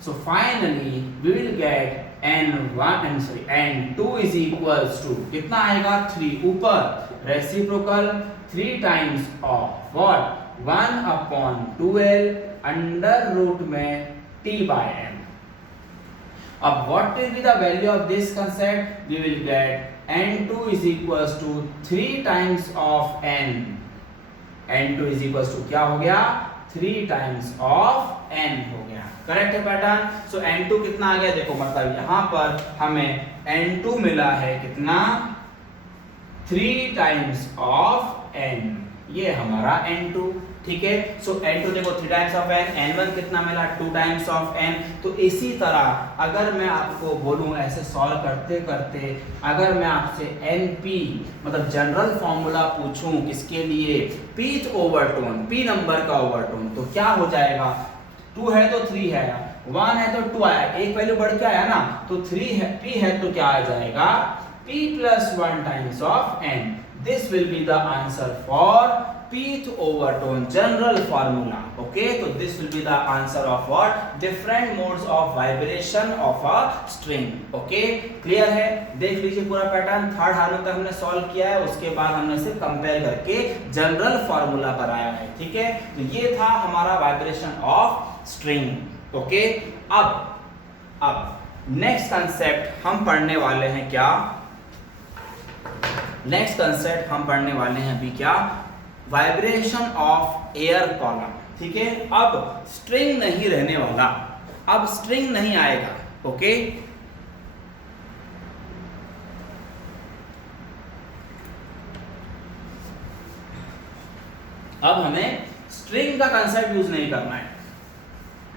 So finally we will get n2 is equals to कितना आएगा, 3 ऊपर reciprocal 3 times of what, 1 upon 2l under root में t बाय m। अब what will be the value of this concept, we will get n2 is equals to 3 times of n, n2 is equals to क्या हो गया, 3 times of n हो गया। Correct है pattern. सो n2 कितना आ गया देखो, मतलब यहां पर हमें n2 मिला है कितना, 3 टाइम्स ऑफ n, ये हमारा n2। ठीक है, सो n2 देखो 3 टाइम्स ऑफ n, n1 कितना मिला 2 टाइम्स ऑफ n। तो इसी तरह अगर मैं आपको बोलूं ऐसे सॉल्व करते करते, अगर मैं आपसे np मतलब जनरल फॉर्मूला पूछूं किसके लिए, pth ओवरटोन, p नंबर का ओवरटोन, तो क्या हो जाएगा, 2 है तो 3 है, 1 है तो 2 आया, एक वैल्यू बढ़ के आया ना, तो 3 है, p है तो क्या आ जाएगा, p plus 1 times of n। This will be the answer for pth overtone general formula। Okay, so this will be the answer of what, different modes of vibration of a string। Okay, clear है। देख लीजिए पूरा pattern, third harmonic तक हमने solve किया है, उसके बाद हमने सिर्फ कंपेयर करके जनरल फॉर्मूला बनाया है। ठीक है, तो ये था हमारा वाइब्रेशन ऑफ स्ट्रिंग। ओके, अब नेक्स्ट कंसेप्ट हम पढ़ने वाले हैं क्या, नेक्स्ट कंसेप्ट हम पढ़ने वाले हैं अभी क्या, वाइब्रेशन ऑफ एयर कॉलम। ठीक है, अब स्ट्रिंग नहीं रहने वाला, अब स्ट्रिंग नहीं आएगा। ओके, अब हमें स्ट्रिंग का कंसेप्ट यूज नहीं करना है,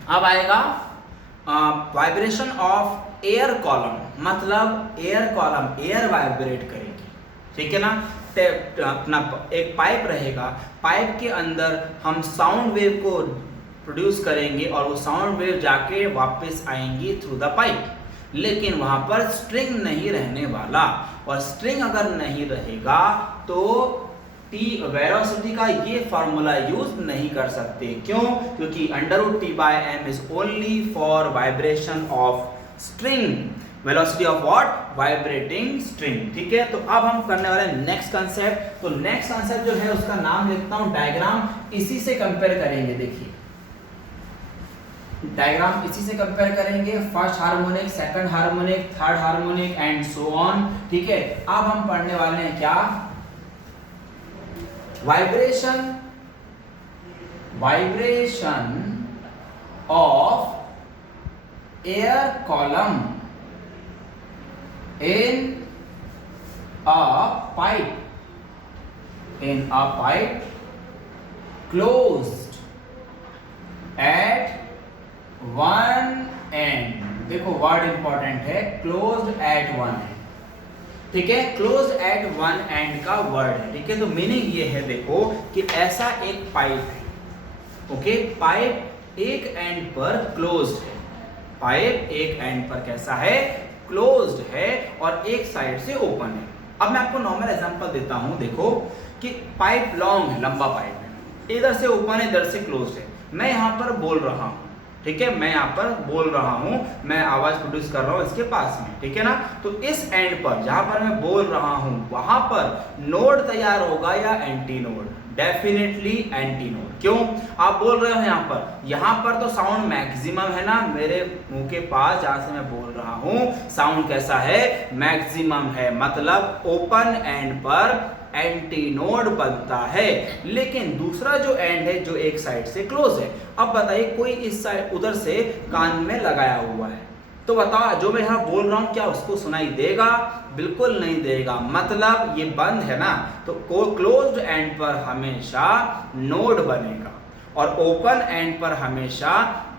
अब आएगा वाइब्रेशन ऑफ एयर कॉलम, मतलब एयर कॉलम एयर वाइब्रेट करेगी। ठीक है ना, अपना एक पाइप रहेगा, पाइप के अंदर हम साउंड वेव को प्रोड्यूस करेंगे और वो साउंड वेव जाके वापस आएंगी थ्रू द पाइप, लेकिन वहां पर स्ट्रिंग नहीं रहने वाला। और स्ट्रिंग अगर नहीं रहेगा तो टी वेलोसिटी का ये फॉर्मूला यूज नहीं कर सकते। क्यों? क्योंकि √T/m is only for vibration of string, velocity of what, vibrating string. ठीक है, तो अब हम करने वाले हैं नेक्स्ट कंसेप्ट। तो नेक्स्ट कंसेप्ट जो है उसका नाम लिखता हूं डायग्राम, इसी से कंपेयर करेंगे। देखिए डायग्राम इसी से कंपेयर करेंगे, first harmonic, second harmonic, third harmonic and so on. ठीक है, अब हम पढ़ने वाले हैं क्या, vibration of air column in a pipe closed at one end। देखो वर्ड इंपॉर्टेंट है, closed at one end। ठीक है, closed at one end का वर्ड है। ठीक है, तो मीनिंग ये है देखो कि ऐसा एक पाइप है। ओके, पाइप एक एंड पर क्लोज्ड है, पाइप एक एंड पर कैसा है, क्लोज्ड है, और एक साइड से ओपन है। अब मैं आपको नॉर्मल एग्जांपल देता हूं, देखो कि पाइप लॉन्ग है, लंबा पाइप है, इधर से ओपन है, इधर से क्लोज्ड है। मैं यहां पर बोल रहा हूं, ठीक है, मैं यहां पर बोल रहा हूं, मैं आवाज प्रोड्यूस कर रहा हूं इसके पास में। ठीक है ना, तो इस एंड पर जहां पर मैं बोल रहा हूं वहां पर नोड तैयार होगा या anti node, definitely anti node. क्यों? आप बोल रहे हो यहां पर तो साउंड मैक्सिमम है ना, मेरे मुंह के पास जहां से मैं बोल रहा हूं साउंड कैसा है, मैक्सिमम है, मतलब ओपन एंड पर एंटी नोड बनता है। लेकिन दूसरा जो एंड है जो एक साइड से क्लोज है, अब बताइए कोई इस साइड उधर से कान में लगाया हुआ है, तो बताओ जो मैं यहां बोल रहा हूं क्या उसको सुनाई देगा? बिल्कुल नहीं देगा, मतलब ये बंद है ना, तो क्लोज्ड एंड पर हमेशा नोड बनेगा और ओपन एंड पर हमेशा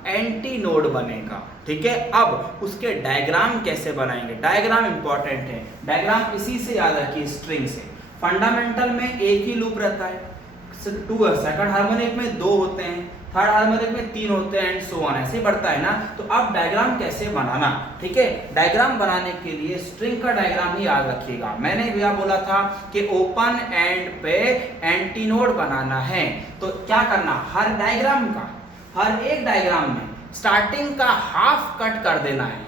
एंटी नोड बनेगा। ठीक है, अब उसके डायग्राम कैसे बनाएंगे, डायग्राम इंपॉर्टेंट है, डायग्राम इसी से याद रखिए, स्ट्रिंग से। फंडामेंटल में एक ही लूप रहता है, सेकंड हार्मोनिक में 2 होते हैं, थर्ड हार्मोनिक में 3 होते हैं एंड सो ऑन, ऐसे बढ़ता है ना। तो अब डायग्राम कैसे बनाना, ठीक है, डायग्राम बनाने के लिए स्ट्रिंग का डायग्राम ही याद रखिएगा। मैंने भैया बोला था कि ओपन एंड पे एंटी नोड बनाना है, तो क्या करना, हर डायग्राम का, हर एक डायग्राम में स्टार्टिंग का हाफ कट कर देना है,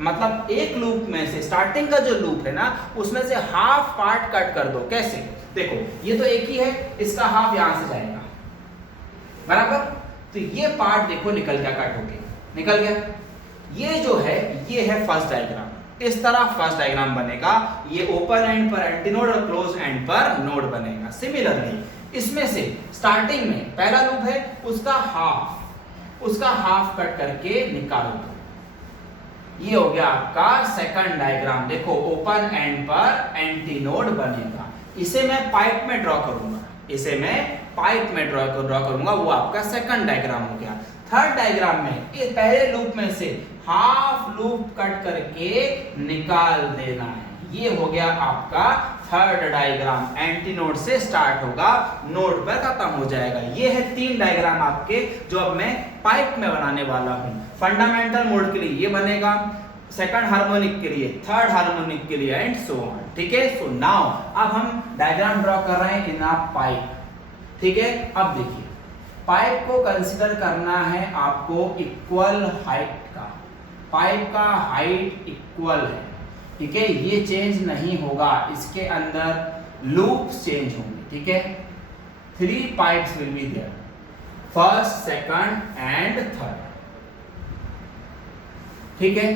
मतलब एक लूप में से स्टार्टिंग का जो लूप है ना उसमें से हाफ पार्ट कट कर दो। कैसे? देखो ये तो एक ही है, इसका हाफ यहां से जाएगा, बराबर, तो ये पार्ट देखो निकल गया, कट हो गया, निकल गया। ये जो है ये है फर्स्ट डायग्राम, इस तरह फर्स्ट डायग्राम बनेगा, ये ओपन एंड पर एंटी नोड और क्लोज एंड पर नोड बनेगा। सिमिलरली इसमें से स्टार्टिंग में पहला लूप है उसका हाफ कट करके निकाल दो। ये हो गया आपका सेकंड डायग्राम। देखो ओपन एंड पर एंटी नोड बनेगा। इसे मैं पाइप में ड्रॉ करूंगा, वो आपका सेकंड डायग्राम हो गया। थर्ड डायग्राम में इस पहले लूप में से हाफ लूप कट करके निकाल देना है। ये हो गया आपका थर्ड डायग्राम। एंटी नोड से स्टार्ट होगा, नोड पर खत्म हो जाएगा। ये है 3 डायग्राम आपके जो अब मैं पाइप में बनाने वाला हूं। फंडामेंटल मोड के लिए ये बनेगा, सेकंड हार्मोनिक के लिए, थर्ड हार्मोनिक के लिए एंड सो ऑन। ठीक है, सो नाउ अब हम डायग्राम ड्रॉ कर रहे हैं इन अ पाइप। ठीक है, अब देखिए पाइप को कंसीडर करना है आपको इक्वल हाइट का। पाइप का हाइट इक्वल है। ठीक है, ये चेंज नहीं होगा, इसके अंदर लूप्स चेंज होंगे। ठीक है, 3 pipes will be there, first, second and third. ठीक है,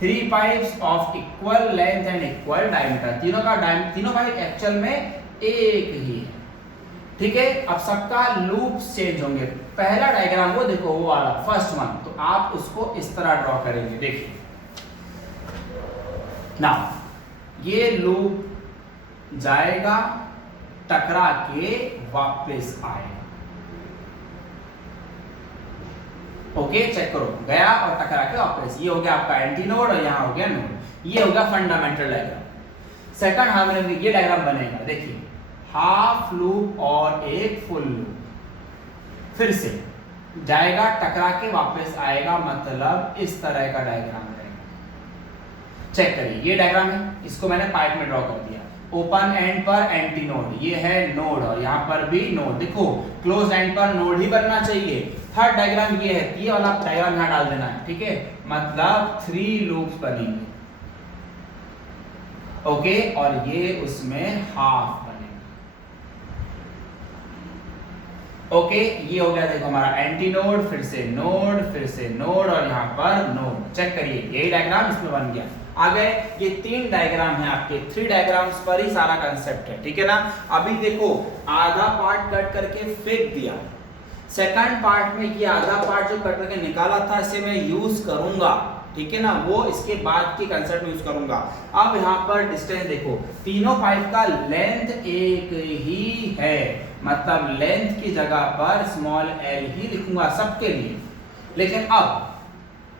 3 pipes of equal length and equal diameter. तीनों पाइप एक्चुअल में एक ही है। ठीक है, अब सबका लूप्स चेंज होंगे। पहला डायग्राम वो देखो, वो वाला फर्स्ट वन, तो आप उसको इस तरह ड्रॉ करेंगे। देखिए ना, ये लूप जाएगा, टकरा के वापस आएगा। ओके, चेक करो, गया और टकरा के वापस। ये हो गया आपका एंटी नोड और यहां हो गया नोड। ये हो गया फंडामेंटल डायग्राम। सेकंड हार्मोनिक ये डायग्राम बनेगा। देखिए हाफ लूप और एक फुल लूप, फिर से जाएगा, टकरा के वापस आएगा, मतलब इस तरह का डायग्राम रहेगा। चेक करिए, ये डायग्राम है, इसको मैंने पाइप में ड्रॉ कर दिया। ओपन एंड पर एंटी नोड, ये है नोड और यहाँ पर भी नोड। देखो क्लोज एंड पर नोड ही बनना चाहिए। थर्ड डायग्राम ये है, ये वाला डायग्राम यहाँ डाल देना है। ठीक है, मतलब 3 लूप्स बनेंगे। ओके, और ये उसमें हाफ बनेगा। ओके, ये हो गया। देखो हमारा एंटी नोड, फिर से नोड, फिर से नोड और यहाँ पर नोड। चेक करिए, यही डायग्राम इसमें बन गया। आ गए, ये 3 डायग्राम है आपके। 3 डायग्राम्स पर ही सारा कंसेप्ट है। ठीक है ना। अभी देखो आधा पार्ट कट करके फेंक दिया। सेकंड पार्ट में ये आधा पार्ट जो कट करके निकाला था, इसे मैं यूज करूंगा। ठीक है ना, वो इसके बाद के कंसेप्ट में यूज करूंगा। अब यहाँ पर डिस्टेंस देखो, तीनों पाइप का लेंथ एक ही है, मतलब लेंथ की जगह पर स्मॉल l ही लिखूंगा सबके लिए। लेकिन अब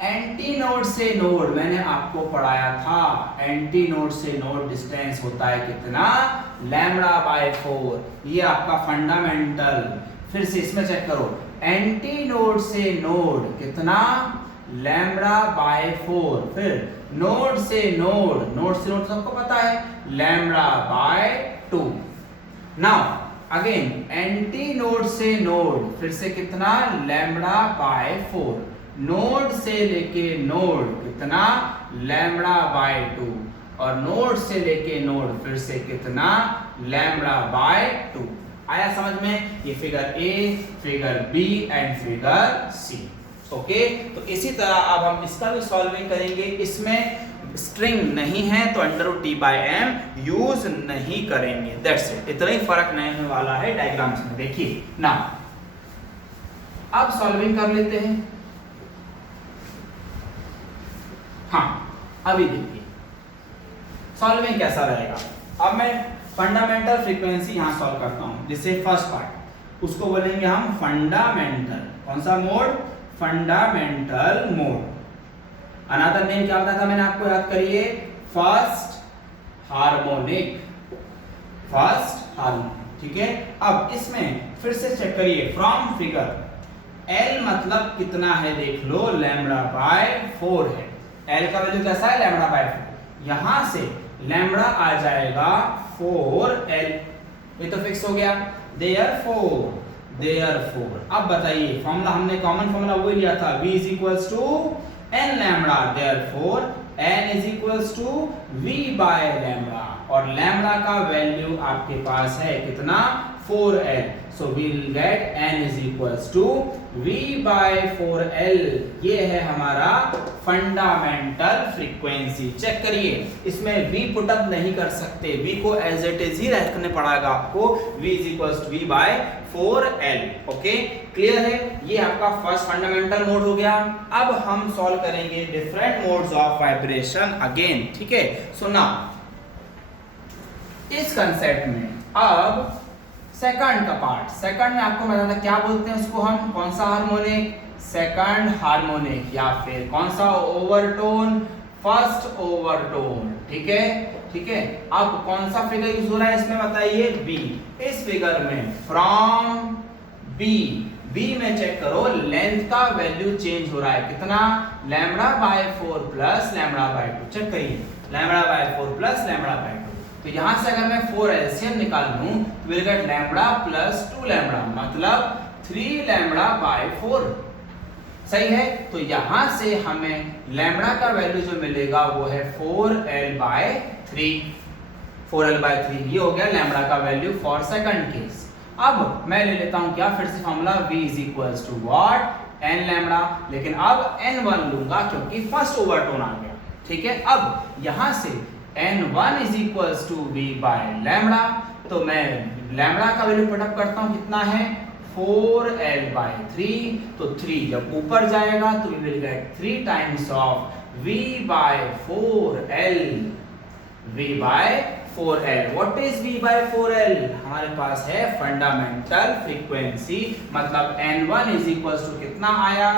एंटी नोड से नोड मैंने आपको पढ़ाया था, एंटी नोड से नोड डिस्टेंस होता है कितना, λ/4। ये आपका फंडामेंटल। फिर से इसमें चेक करो, एंटी नोड से नोड कितना, λ/4। फिर नोड से नोड सबको पता है, λ/2। नाउ अगेन एंटी नोड से नोड, फिर से कितना, λ/4। नोड से लेके नोड कितना, λ/2। और नोड से लेके नोड फिर से कितना, λ/2। आया समझ में? ये figure A, figure B and figure C. Okay, तो इसी तरह अब हम इसका भी सॉल्विंग करेंगे। इसमें स्ट्रिंग नहीं है तो √T/m यूज नहीं करेंगे। दैट्स इट, इतना ही फर्क नहीं होने वाला है डायग्राम्स में। देखिए ना, अब सॉल्विंग कर लेते हैं। हाँ, अभी देखिए सॉल्विंग कैसा रहेगा। अब मैं फंडामेंटल फ्रीक्वेंसी यहां सॉल्व करता हूं। जैसे फर्स्ट पार्ट, उसको बोलेंगे हम फंडामेंटल। कौन सा mode? Fundamental mode. Another name क्या बताया था मैंने आपको, याद करिए, फर्स्ट हार्मोनिक। First harmonic. ठीक है, अब इसमें फिर से चेक करिए फ्रॉम फिगर। L मतलब कितना है देख लो, λ/4 है। L का वैल्यू कैसा है, λ/4। यहां से लैम्बडा आ जाएगा 4l, ये तो फिक्स हो गया। देयरफॉर अब बताइए, फॉर्मूला हमने कॉमन फॉर्मूला वही लिया था, v = n lambda. Therefore n = v/λ। और लैम्बडा का वैल्यू आपके पास है कितना, 4L. So we will get n is equals to V by 4L. ये है हमारा फंडामेंटल फ्रीक्वेंसी. चेक करिए, इसमें V पुटअप नहीं कर सकते, V को एज इट इज ही रखने पड़ेगा आपको. V is equals to V by 4L. Okay, clear है. ये आपका फर्स्ट फंडामेंटल मोड हो गया. अब हम सॉल्व करेंगे different modes of vibration again. ठीक है, सो नाउ इस कंसेप्ट में अब सेकंड का पार्ट. सेकंड में आपको बताना था क्या बोलते हैं उसको हम, कौन सा हार्मोनिक, सेकंड हार्मोनिक, या फिर कौन सा ओवरटोन, फर्स्ट ओवरटोन. ठीक है, ठीक है. अब कौन सा फिगर यूज हो रहा है इसमें बताइए, बी. इस फिगर में फ्रॉम बी में चेक करो लेंथ का वैल्यू चेंज हो रहा है. कितना, lambda by 4 plus lambda by 2. Check करिए, lambda by 4 plus lambda by 2. तो यहां से अगर मैं 4 एलसीएम निकाल लूं तो will get lambda plus 2 lambda, मतलब 3 लैम्बडा बाय 4. सही है. तो यहां से हमें लैम्बडा का वैल्यू जो मिलेगा वो है 4L बाय 3. 4L बाय 3 ये हो गया लैम्बडा का वैल्यू फॉर सेकंड केस. अब मैं ले लेता हूं क्या, फिर से formula V is equals to what, n lambda. लेकिन अब n1 लूंगा क्योंकि फर्स्ट ओवरटोन आ गया. ठीक है. अब यहां से n1 is equals to V by lambda. तो मैं लैम्बडा का वैल्यू पुटअप करता हूं, कितना है 4L बाय 3. तो 3 जब ऊपर जाएगा तो we will get 3 times of V by 4L. V by 4L. What is V by 4L? हमारे पास है फंडामेंटल फ्रीक्वेंसी, मतलब n1 इज इक्वल्स टू कितना आया,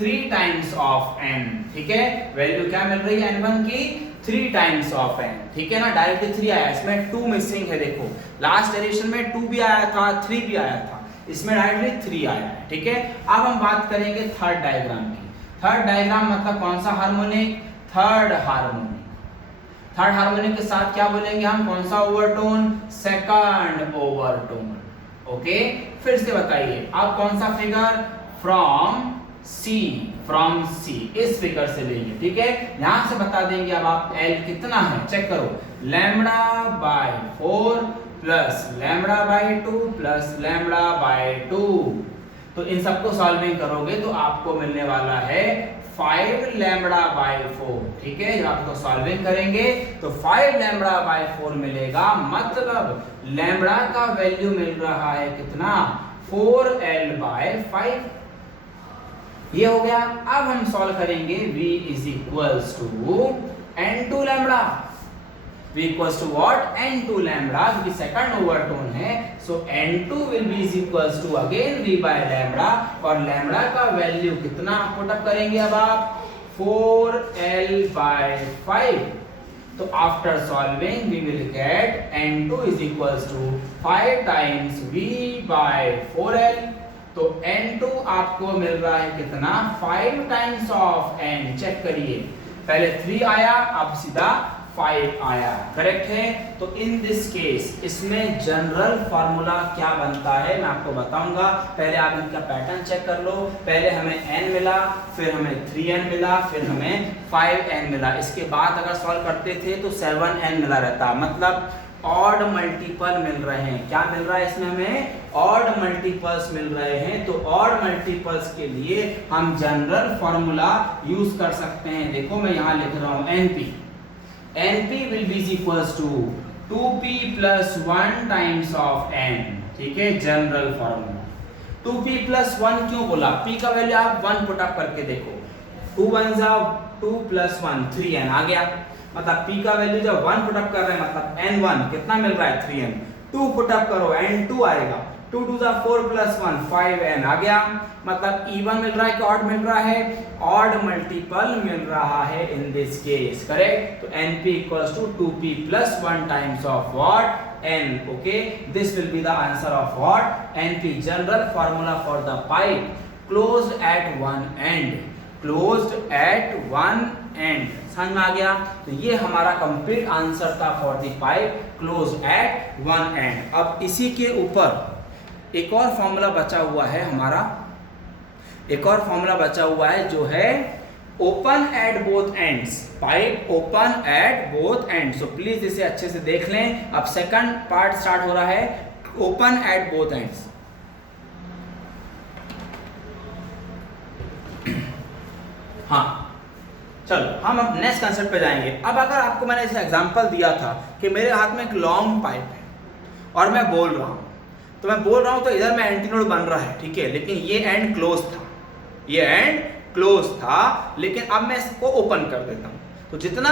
3 टाइम्स ऑफ n. ठीक है, वैल्यू क्या मिल रही है n1 की, 3 टाइम्स ऑफ n. ठीक है ना, डायरेक्टली 3 आया. इसमें 2 मिसिंग है. देखो लास्ट डेरिवेशन में 2 भी आया था, 3 भी आया था, इसमें डायरेक्टली 3 आया है. ठीक है. अब हम बात करेंगे थर्ड डायग्राम की. थर्ड डायग्राम मतलब कौन सा harmonic, third harmonic. Third harmonic के साथ क्या बोलेंगे हम, कौन सा ओवरटोन, सेकंड ओवरटोन. ओके, फिर से बताइए आप कौन सा फिगर, फ्रॉम सी इस फिगर से लेंगे. ठीक है, यहां से बता देंगे अब आप L कितना है. चेक करो, lambda by 4 plus lambda by 2 plus lambda by 2. तो इन सबको सॉल्विंग करोगे तो आपको मिलने वाला है 5 लैम्बडा बाय 4. ठीक है, जब आप इसको सॉल्विंग करेंगे तो 5 लैम्बडा बाय 4 मिलेगा, मतलब लैम्बडा का वैल्यू मिल रहा है कितना, 4L बाय 5. ये हो गया. अब हम सॉल्व करेंगे V is equals to n2 lambda. V equals to what, n2 lambda, क्योंकि सेकंड ओवरटोन है. So n2 will be is equals to again V by lambda. और लैम्बडा का वैल्यू कितना पुटअप करेंगे अब आप, 4L बाय 5. तो after solving we will get n2 is equals to 5 times V by 4L. तो n2 आपको मिल रहा है कितना, 5 टाइम्स ऑफ n. चेक करिए, पहले 3 आया, अब सीधा 5 आया. करेक्ट है. तो इन दिस केस इसमें जनरल फार्मूला क्या बनता है मैं आपको बताऊंगा. पहले आप इनका पैटर्न चेक कर लो. पहले हमें n मिला, फिर हमें 3n मिला, फिर हमें 5n मिला. इसके बाद अगर सॉल्व करते थे तो 7n मिला रहता, मतलब ऑड मल्टीपल मिल रहे हैं. क्या मिल रहा है इसमें हमें, ऑड मल्टीपल्स मिल रहे हैं. तो ऑड मल्टीपल्स के लिए हम जनरल फॉर्मूला यूज कर सकते हैं. देखो मैं यहां लिख रहा हूं np will be equals to 2p plus 1 times of n. ठीक है, जनरल फॉर्मूला. 2p प्लस 1 क्यों बोला, p का वैल्यू आप 1 पुट अप करके देखो, 2 1 जा 2 प्लस 1 3n आ गया. मतलब p का वैल्यू जब 1 पुट अप कर रहे हैं मतलब n1 कितना मिल रहा है 3n. 2 पुट अप करो n2 आएगा, 2 2 जा 4 प्लस 1 5n आ गया. मतलब even मिल रहा है कि ऑड मिल रहा है, ऑड मल्टीपल मिल रहा है इन दिस केस. करेक्ट. तो np equals to 2p plus 1 times of what, n. Okay, this will be the answer of what, np. General formula for the pipe closed at one end, closed at one end. समझ में आ गया. तो ये हमारा complete answer था for the pipe closed at one end. अब इसी के ऊपर एक और फॉर्मूला बचा हुआ है हमारा, एक और फॉर्मूला बचा हुआ है जो है open at both ends. Pipe open at both and. So please इसे अच्छे से देख लें. अब सेकंड पार्ट स्टार्ट हो रहा है, ओपन एट बोथ एंड्स। हाँ चलो हम अब नेक्स्ट कंसेप्ट पे जाएंगे। अब अगर आपको मैंने ऐसा एग्जांपल दिया था कि मेरे हाथ में एक लॉन्ग पाइप है और मैं बोल रहा हूँ, तो मैं बोल रहा हूँ तो इधर में एंटीनोड बन रहा है, ठीक है, लेकिन ये एंड क्लोज था, ये एंड क्लोज था, लेकिन अब मैं इसको ओपन कर देता हूँ, तो जितना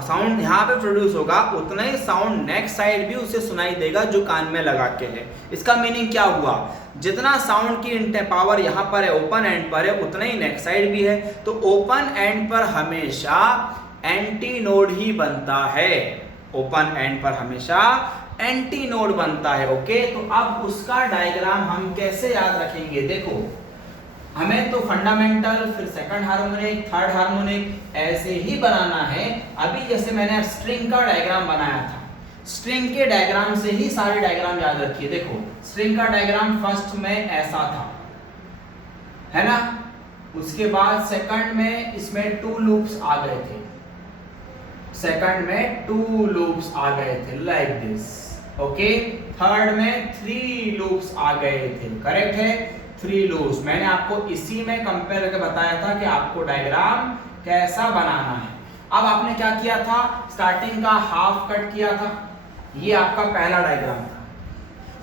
साउंड यहाँ पे प्रोड्यूस होगा उतना ही साउंड नेक्स्ट साइड भी उसे सुनाई देगा जो कान में लगा के है। इसका मीनिंग क्या हुआ, जितना साउंड की पावर यहाँ पर है ओपन एंड पर है उतना ही नेक्स्ट साइड भी है, तो ओपन एंड पर हमेशा एंटी नोड ही बनता है, ओपन एंड पर हमेशा एंटी नोड बनता है। ओके, तो अब उसका डायग्राम हम कैसे याद रखेंगे, देखो हमें तो फंडामेंटल, फिर सेकंड हार्मोनिक, थर्ड हार्मोनिक ऐसे ही बनाना है। अभी जैसे मैंने स्ट्रिंग का डायग्राम बनाया था, स्ट्रिंग के डायग्राम से ही सारे डायग्राम याद रखिए। देखो स्ट्रिंग का डायग्राम फर्स्ट में ऐसा था, है ना, उसके बाद सेकंड में इसमें 2 लूप्स आ गए थे, सेकंड में 2 लूप्स आ गए थे लाइक दिस। ओके, थर्ड में 3 लूप्स आ गए थे, करेक्ट है, 3 लूप्स। मैंने आपको इसी में कंपेयर करके बताया था कि आपको डायग्राम कैसा बनाना है। अब आपने क्या किया था, स्टार्टिंग का हाफ कट किया था, ये आपका पहला डायग्राम था,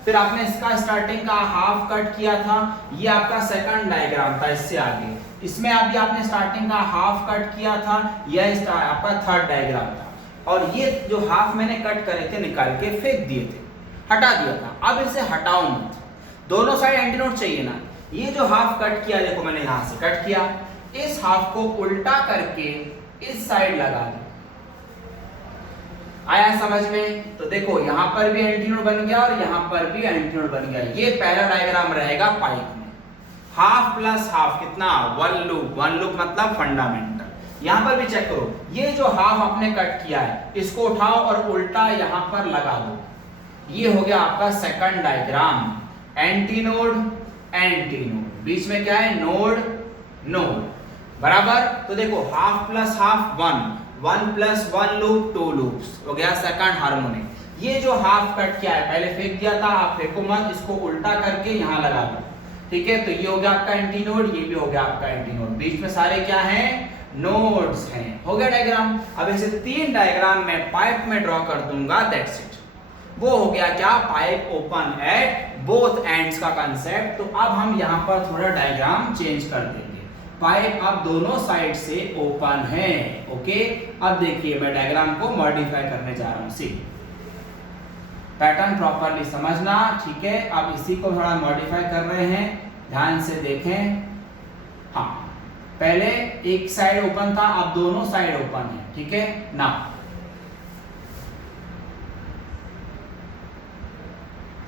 फिर आपने इसका स्टार्टिंग का हाफ कट किया था, ये आपका सेकंड डायग्राम था इससे आगे, इसमें अभी आपने स्टार्टिंग का हाफ कट किया था, यह आपका थर्ड डायग्राम था, और ये जो हाफ मैंने कट करे थे निकाल के फेंक दिए थे, हटा दिया था। अब इसे हटाओ मत, दोनों साइड एंटीनोड चाहिए ना। ये जो हाफ कट किया, देखो मैंने यहां से कट किया, इस हाफ को उल्टा करके इस साइड लगा दिया, आया समझ में। तो देखो यहां पर भी एंटीनोड बन गया और यहां पर भी एंटीनोड बन गया। ये पहला डायग्राम रहेगा पाइप में, हाफ प्लस हाफ कितना, 1 लूप, 1 लूप मतलब फंडामेंटल। यहां पर भी चेक करो, ये जो हाफ आपने कट किया है इसको उठाओ और उल्टा यहां पर लगा दो, ये हो गया आपका सेकंड डायग्राम, एंटीनोड एंटीनोड, बीच में क्या है, नोड नोड, बराबर। तो देखो half plus half 1, 1 plus 1 loop 2 loops हो गया सेकंड हार्मोनिक। ये जो हाफ कट किया है पहले फेंक दिया था, आप फेंको मत, इसको उल्टा करके यहां लगा दो, ठीक है। तो ये हो गया आपका एंटीनोड, ये भी हो गया आपका एंटीनोड, बीच में सारे क्या हैं, नोड्स हैं, हो गया डायग्राम। अब ऐसे 3 डायग्राम मैं पाइप में ड्रॉ कर दूंगा, दैट्स इट। वो हो गया क्या, pipe open at both ends का कंसेप्ट। तो अब हम यहां पर थोड़ा डायग्राम चेंज कर देंगे, पाइप अब दोनों साइड से ओपन है। ओके, अब देखिए मैं डायग्राम को मॉडिफाई करने जा रहा हूं, सी पैटर्न प्रॉपरली समझना, ठीक है। अब इसी को थोड़ा मॉडिफाई कर रहे हैं, ध्यान से देखें। हाँ, पहले एक साइड ओपन था, अब दोनों साइड ओपन है, ठीक है ना।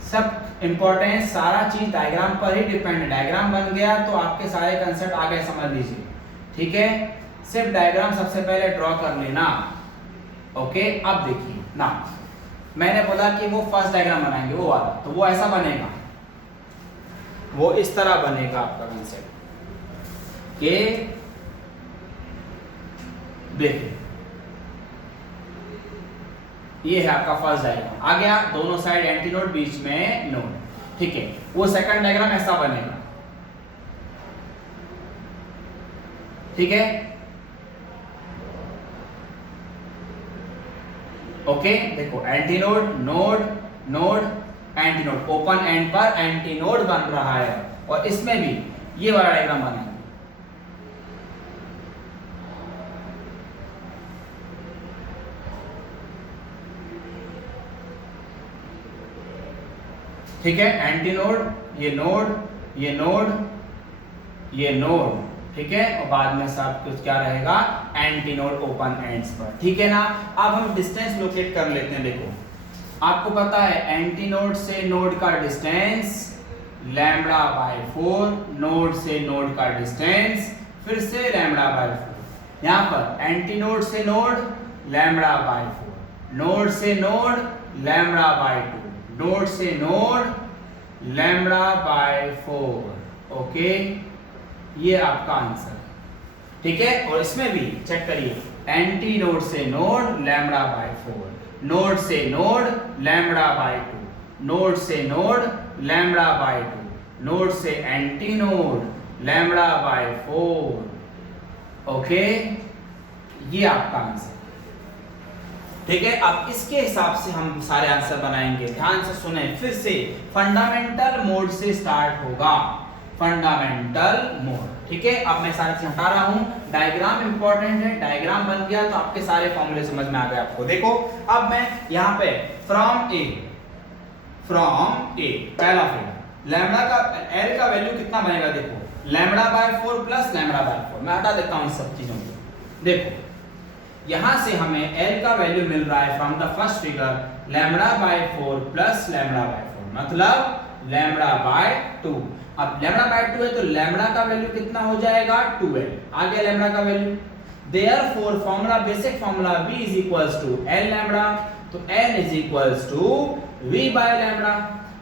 सब इंपॉर्टेंस सारा चीज डायग्राम पर ही डिपेंड है। डायग्राम बन गया तो आपके सारे कंसेप्ट आ गए, समझ लीजिए, ठीक है। सिर्फ डायग्राम सबसे पहले ड्रॉ कर लेना। ओके, अब देखिए ना, मैंने बोला कि वो फर्स्ट डायग्राम बनाएंगे वो वाला, तो वो ऐसा बनेगा, वो इस तरह बनेगा आपका कंसेप्ट के, देखिए ये है आपका फर्स्ट डायग्राम, आ गया, दोनों साइड एंटीनोड, बीच में नोड, ठीक है। वो सेकंड डायग्राम ऐसा बनेगा, ठीक है। ओके, देखो antinode node node antinode, open and पर एंटीनोड बन रहा है, और इसमें भी ये वाला डायग्राम बनेगा, ठीक है। एंटीनोड, ये नोड, ये नोड, ये नोड, ठीक है, और बाद में सब कुछ क्या रहेगा, एंटीनोड ओपन एंड्स पर, ठीक है ना। अब हम डिस्टेंस लोकेट कर लेते हैं। देखो आपको पता है एंटीनोड से नोड का डिस्टेंस लैम्बडा बाय 4, नोड से नोड का डिस्टेंस फिर से लैम्बडा बाय 4, यहाँ पर एंटीनोड से नोड लैम्बडा बाय 4, नोड से नोड लैम्बडा बाय 2, नोड से नोड लैम्बडा बाय 4। ओके, ये आपका आंसर है, ठीक है। और इसमें भी चेक करिए, एंटी नोड से नोड लैम्बडा बाय 4, नोड से नोड लैम्बडा बाय 2, नोड से नोड लैम्बडा बाय 2, नोड से antinode lambda by 4। Okay, ये आपका आंसर। ठीक है, अब इसके हिसाब से हम सारे आंसर बनाएंगे। ध्यान से सुने फिर से, फंडामेंटल मोड से स्टार्ट होगा, फंडामेंटल मोड। ठीक है, अब मैं सारी चीज हटा रहा हूं, डायग्राम इंपॉर्टेंट है, डायग्राम बन गया तो आपके सारे फॉर्मूले समझ में आ गए आपको। देखो अब मैं यहाँ पे फ्रॉम ए पहला फिगर लैम्बडा का एल का वैल्यू कितना बनेगा, देखो lambda by 4 plus lambda by 4। मैं हटा देता हूं सब चीजों को। देखो यहां से हमें एल का वैल्यू मिल रहा है from the first figure lambda by 4 plus lambda by 4, मतलब लैम्बडा बाय 2। अब लैम्बडा बाय 2 है तो लैम्बडा का वैल्यू कितना हो जाएगा 2l, आ गया लैम्बडा का value. Therefore formula, basic formula v is equals to l lambda, तो n is equals to v by lambda,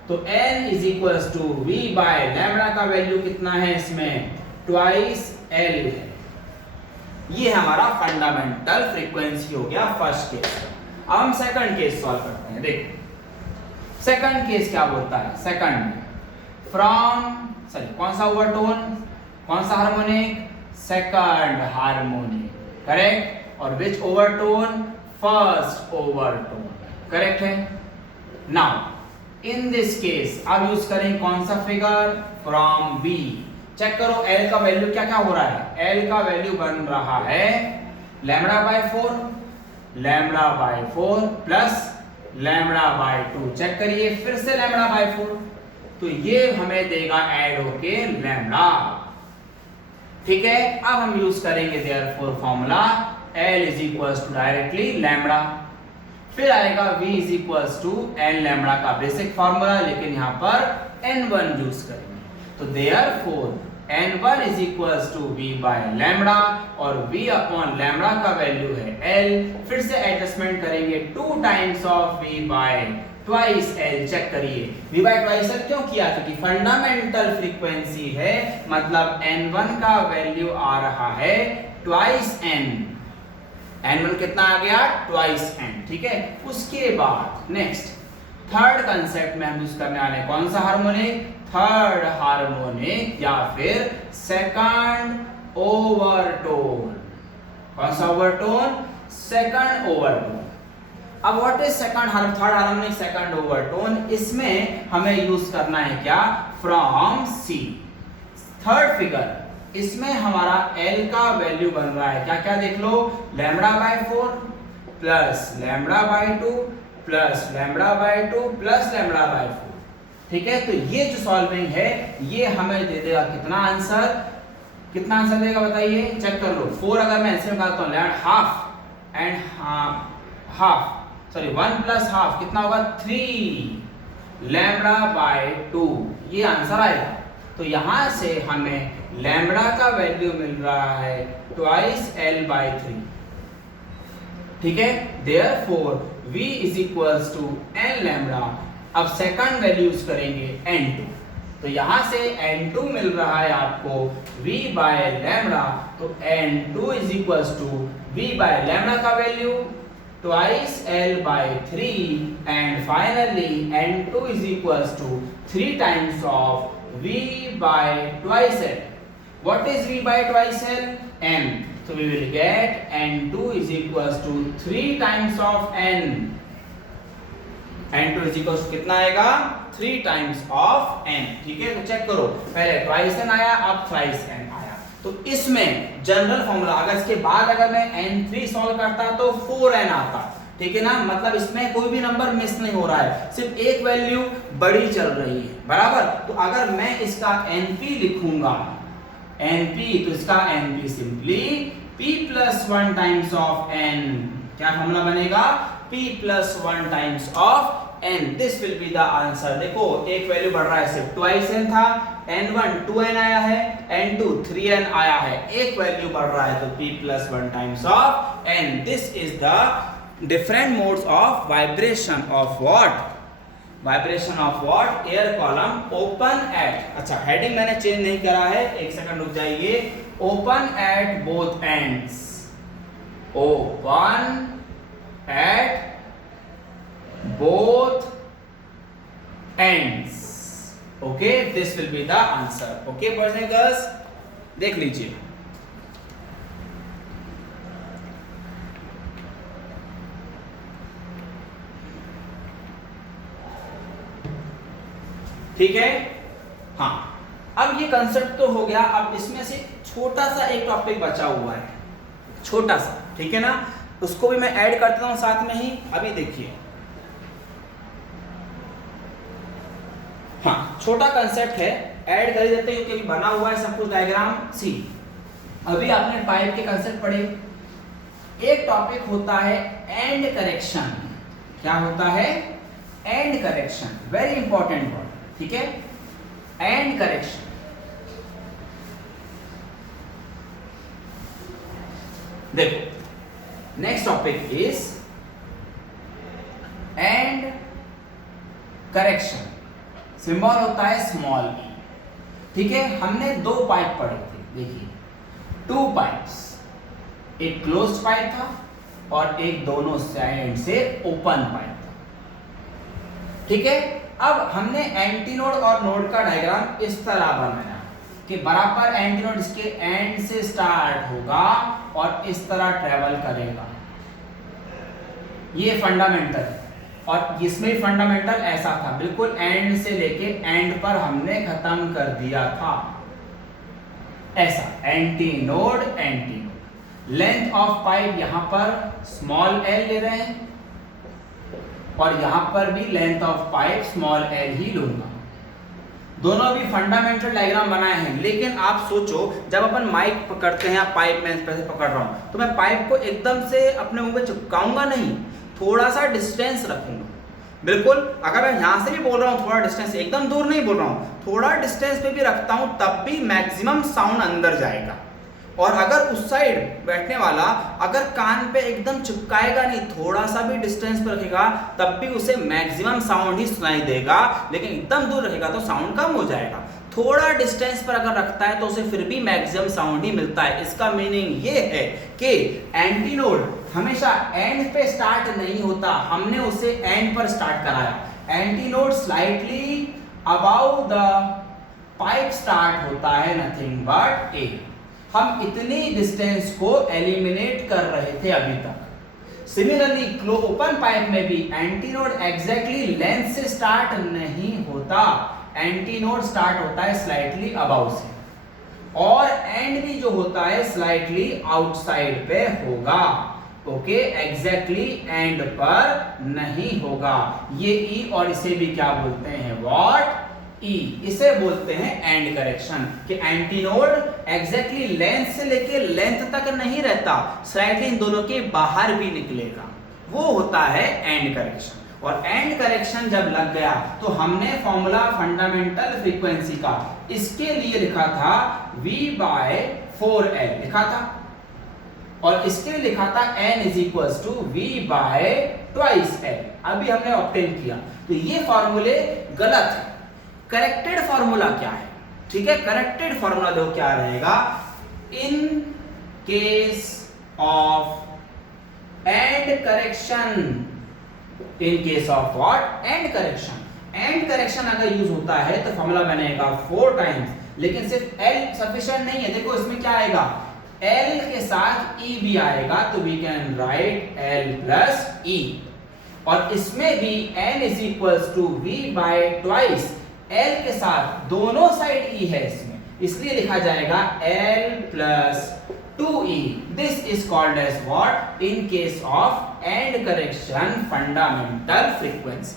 तो n is equals to v by lambda का वैल्यू कितना है इसमें, ट्वाइस l है। ये हमारा फंडामेंटल फ्रीक्वेंसी हो गया फर्स्ट केस। अब हम सेकंड केस सॉल्व करते हैं। देखो सेकंड केस क्या बोलता है, सेकंड कौन सा ओवरटोन, कौन सा हार्मोनिक, सेकंड हार्मोनिक, करेक्ट। और विच ओवरटोन, फर्स्ट ओवरटोन, करेक्ट है। नाउ इन दिस केस अब यूज करें कौन सा फिगर, फ्रॉम बी। चेक करो L का वैल्यू क्या क्या हो रहा है, L का वैल्यू बन रहा है lambda by 4, lambda by 4 plus lambda by 2। Check करिए फिर से लैम्बडा बाय 4, तो ये हमें देगा ऐड होके लैम्बडा। ठीक है, अब हम यूज करेंगे therefore formula L is equals to directly lambda, फिर आएगा V is equals to n lambda का बेसिक फॉर्मूला, लेकिन यहाँ पर n1 यूज करेंगे। तो therefore n1 is equals to v by lambda, और v अपॉन लैम्बडा का वैल्यू है l। फिर से एडजस्टमेंट करेंगे 2 times of v by twice l। Check करिए v बाय ट्वाइस l क्यों किया, क्योंकि फंडामेंटल फ्रीक्वेंसी है, मतलब n1 का वैल्यू आ रहा है ट्वाइस n, n1 कितना आ गया ट्वाइस n। ठीक है, उसके बाद नेक्स्ट थर्ड कंसेप्ट में हम यूज करने वाले हैं कौन सा हार्मोनिक, थर्ड हार्मोनिक या फिर सेकंड ओवरटोन। कौन सा ओवरटोन, सेकंड ओवरटोन। अब what is second third harmonic second overtone, इसमें हमें यूज करना है क्या, फ्रॉम सी थर्ड फिगर। इसमें हमारा L का वैल्यू बन रहा है क्या क्या, देख लो lambda by 4 plus lambda by 2 plus lambda by 2 plus lambda by 4। ठीक है, तो ये जो सॉल्विंग है ये हमें दे देगा कितना आंसर, कितना आंसर देगा बताइए, चेक कर लो। 4 अगर मैं ऐसे निकालता हूँ half and half, sorry 1 plus half कितना होगा 3 लैम्बडा बाय 2, ये आंसर आएगा। तो यहां से हमें लैम्बडा का वैल्यू मिल रहा है ट्वाइस l बाय 3। ठीक है, therefore v is equals to n lambda. अब सेकंड वैल्यू यूज करेंगे n2, तो यहां से n2 मिल रहा है आपको v बाय लैम्बडा, तो n2 is equals to v by lambda का value twice l by 3, and finally n2 is equals to 3 times of v by twice l. What is v by twice l? n. So we will get n2 is equals to 3 times of n. n2 is equals to कितना आएगा 3 times of n। ठीक है, तो check करो पहले twice n आया, अब thrice n आया। तो इसमें जनरल फॉर्मूला, अगर इसके बाद अगर मैं n3 सॉल्व करता तो 4n आता। ठीक है ना, मतलब इसमें कोई भी नंबर मिस नहीं हो रहा है, सिर्फ एक वैल्यू बड़ी चल रही है, बराबर। तो अगर मैं इसका np लिखूंगा, np, तो इसका np simply p plus 1 times of n। क्या फॉर्मूला बनेगा, p plus 1 times of n। This will be the answer. देखो एक वैल्यू बढ़ रहा है, सिर्फ ट्वाइस n था, n1 2n आया है, n2 3n आया है, एक वैल्यू बढ़ रहा है, तो p plus 1 times of n। This is the different modes of vibration of what, vibration of what, air column open at, अच्छा हेडिंग मैंने चेंज नहीं करा है, एक सेकंड रुक जाइए, open at both ends, open at both ends. Okay, this will be the answer. Okay boys and girls, देख लीजिए. ठीक है. हाँ, अब ये कंसेप्ट तो हो गया. अब इसमें से छोटा सा एक टॉपिक बचा हुआ है, छोटा सा, ठीक है ना, उसको भी मैं ऐड करता हूं साथ में ही. अभी देखिए, हाँ, छोटा कंसेप्ट है, ऐड कर देते हैं क्योंकि बना हुआ है सब कुछ डायग्राम. सी, अभी आपने पाइप के कंसेप्ट पढ़े. एक टॉपिक होता है एंड करेक्शन. क्या होता है? And correction. Very important word. ठीक है, एंड करेक्शन. देखो, next topic is and correction. Symbol होता है स्मॉल ई. ठीक है, हमने दो पाइप पढ़े थे. देखिए, टू पाइप्स, एक क्लोज्ड पाइप था और एक दोनों साइड से ओपन पाइप था. ठीक है, अब हमने एंटी नोड और नोड का डायग्राम इस तरह बनाया कि बराबर एंटी नोड इसके एंड से स्टार्ट होगा और इस तरह ट्रेवल करेगा. ये फंडामेंटल. और इसमें फंडामेंटल ऐसा था, बिल्कुल एंड से लेके एंड पर हमने खत्म कर दिया था. ऐसा anti node, anti node. Length of pipe यहां पर स्मॉल एल ले रहे हैं और यहां पर भी length of pipe small L ही लूंगा. दोनों भी फंडामेंटल डायग्राम बनाए हैं. लेकिन आप सोचो, जब अपन माइक पकड़ते हैं, पाइप में पैसे पकड़ रहा हूं, तो मैं पाइप को एकदम से अपने मुंह पे चिपकाऊंगा नहीं, थोड़ा सा डिस्टेंस रखूंगा. बिल्कुल, अगर मैं यहां से भी बोल रहा हूं थोड़ा डिस्टेंस, एकदम दूर नहीं बोल रहा हूं, थोड़ा डिस्टेंस पे भी रखता हूं, तब भी मैक्सिमम साउंड अंदर जाएगा. और अगर उस साइड बैठने वाला अगर कान पे एकदम चिपकाएगा नहीं, थोड़ा सा भी डिस्टेंस पे रखेगा, तब भी उसे मैक्सिमम साउंड ही सुनाई देगा. लेकिन एकदम दूर रखेगा तो साउंड कम हो जाएगा. थोड़ा डिस्टेंस पर अगर रखता है तो उसे फिर भी मैक्सिमम साउंड ही मिलता है. इसका मीनिंग ये है कि एंटी नोड हमेशा एंड पे स्टार्ट नहीं होता, हमने उसे एंड पर स्टार्ट कराया. Anti node slightly about the pipe start होता है, नथिंग बट ए. हम इतनी डिस्टेंस को एलिमिनेट कर रहे थे अभी तक. सिमिलरली ओपन पाइप में भी एंटी नोड एग्जैक्टली लेंथ से स्टार्ट नहीं होता, एंटी नोड स्टार्ट होता है स्लाइटली अबाउ से, और एंड भी जो होता है स्लाइटली आउटसाइड पे होगा. ओके, एग्जैक्टली एंड पर नहीं होगा. ये ई और इसे भी क्या बोलते हैं? व्हाट? ई. इसे बोलते हैं एंड करेक्शन. कि एंटी नोड एग्जैक्टली लेंथ से लेके लेंथ तक नहीं रहता, स्लाइटली इन दोनों के बाहर भी निकलेगा, वो होता है एंड करेक्शन. और एंड करेक्शन जब लग गया तो हमने फॉर्मूला फंडामेंटल फ्रीक्वेंसी का इसके लिए लिखा था V/4L लिखा था, और इसके लिए लिखा था N = V/2L. अभी हमने ऑब्टेन किया. तो ये फॉर्मूले गलत है. करेक्टेड फॉर्मूला क्या है? ठीक है, करेक्टेड फॉर्मूला देखो क्या रहेगा. इन case of end correction, in case of what? And correction. And correction अगर यूज होता है तो फॉर्मूला बनेगा 4 टाइम्स. लेकिन सिर्फ L सफिशिएंट नहीं है. देखो इसमें क्या आएगा, L के साथ E भी आएगा, तो we can write L + E. और इसमें भी N = V/2. L के साथ दोनों साइड E है इसमें, इसलिए लिखा जाएगा L + 2E. This is called as what? In case of end correction fundamental frequency.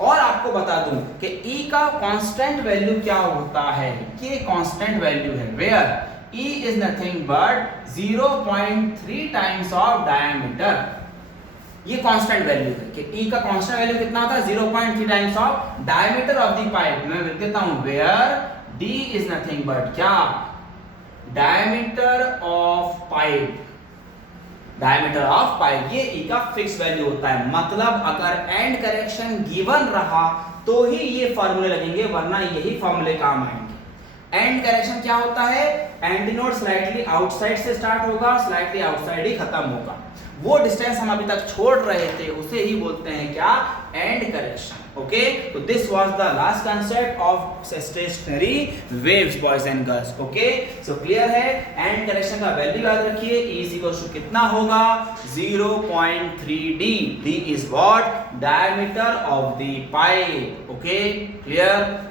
और आपको बता दूं कि E का कांस्टेंट वैल्यू क्या होता है? कि कांस्टेंट वैल्यू है where E is nothing but 0.3 times of diameter. ये कांस्टेंट वैल्यू है कि E का कांस्टेंट वैल्यू कितना होता है? 0.3 times of diameter of the pipe. मैं लिख देता हूं where D is nothing but क्या? Diameter of pipe. Diameter of pipe, ये E का फिक्स वैल्यू होता है. मतलब अगर एंड करेक्शन गिवन रहा तो ही ये फार्मूले लगेंगे, वरना यही फार्मूले काम आएंगे. एंड करेक्शन क्या होता है? एंड नोड स्लाइटली आउटसाइड से स्टार्ट होगा, स्लाइटली आउटसाइड ही खत्म होगा। वो डिस्टेंस हम अभी तक छोड़ रहे थे उसे ही बोलते हैं क्या? And correction. ओके, तो this was the last concept of stationery waves boys and girls. Okay, so clear है? एंड करेक्शन का वैल्यू याद रखिए, E इज इक्वल टू कितना होगा? 0.3d। d is what? Diameter of the pipe. Okay, clear?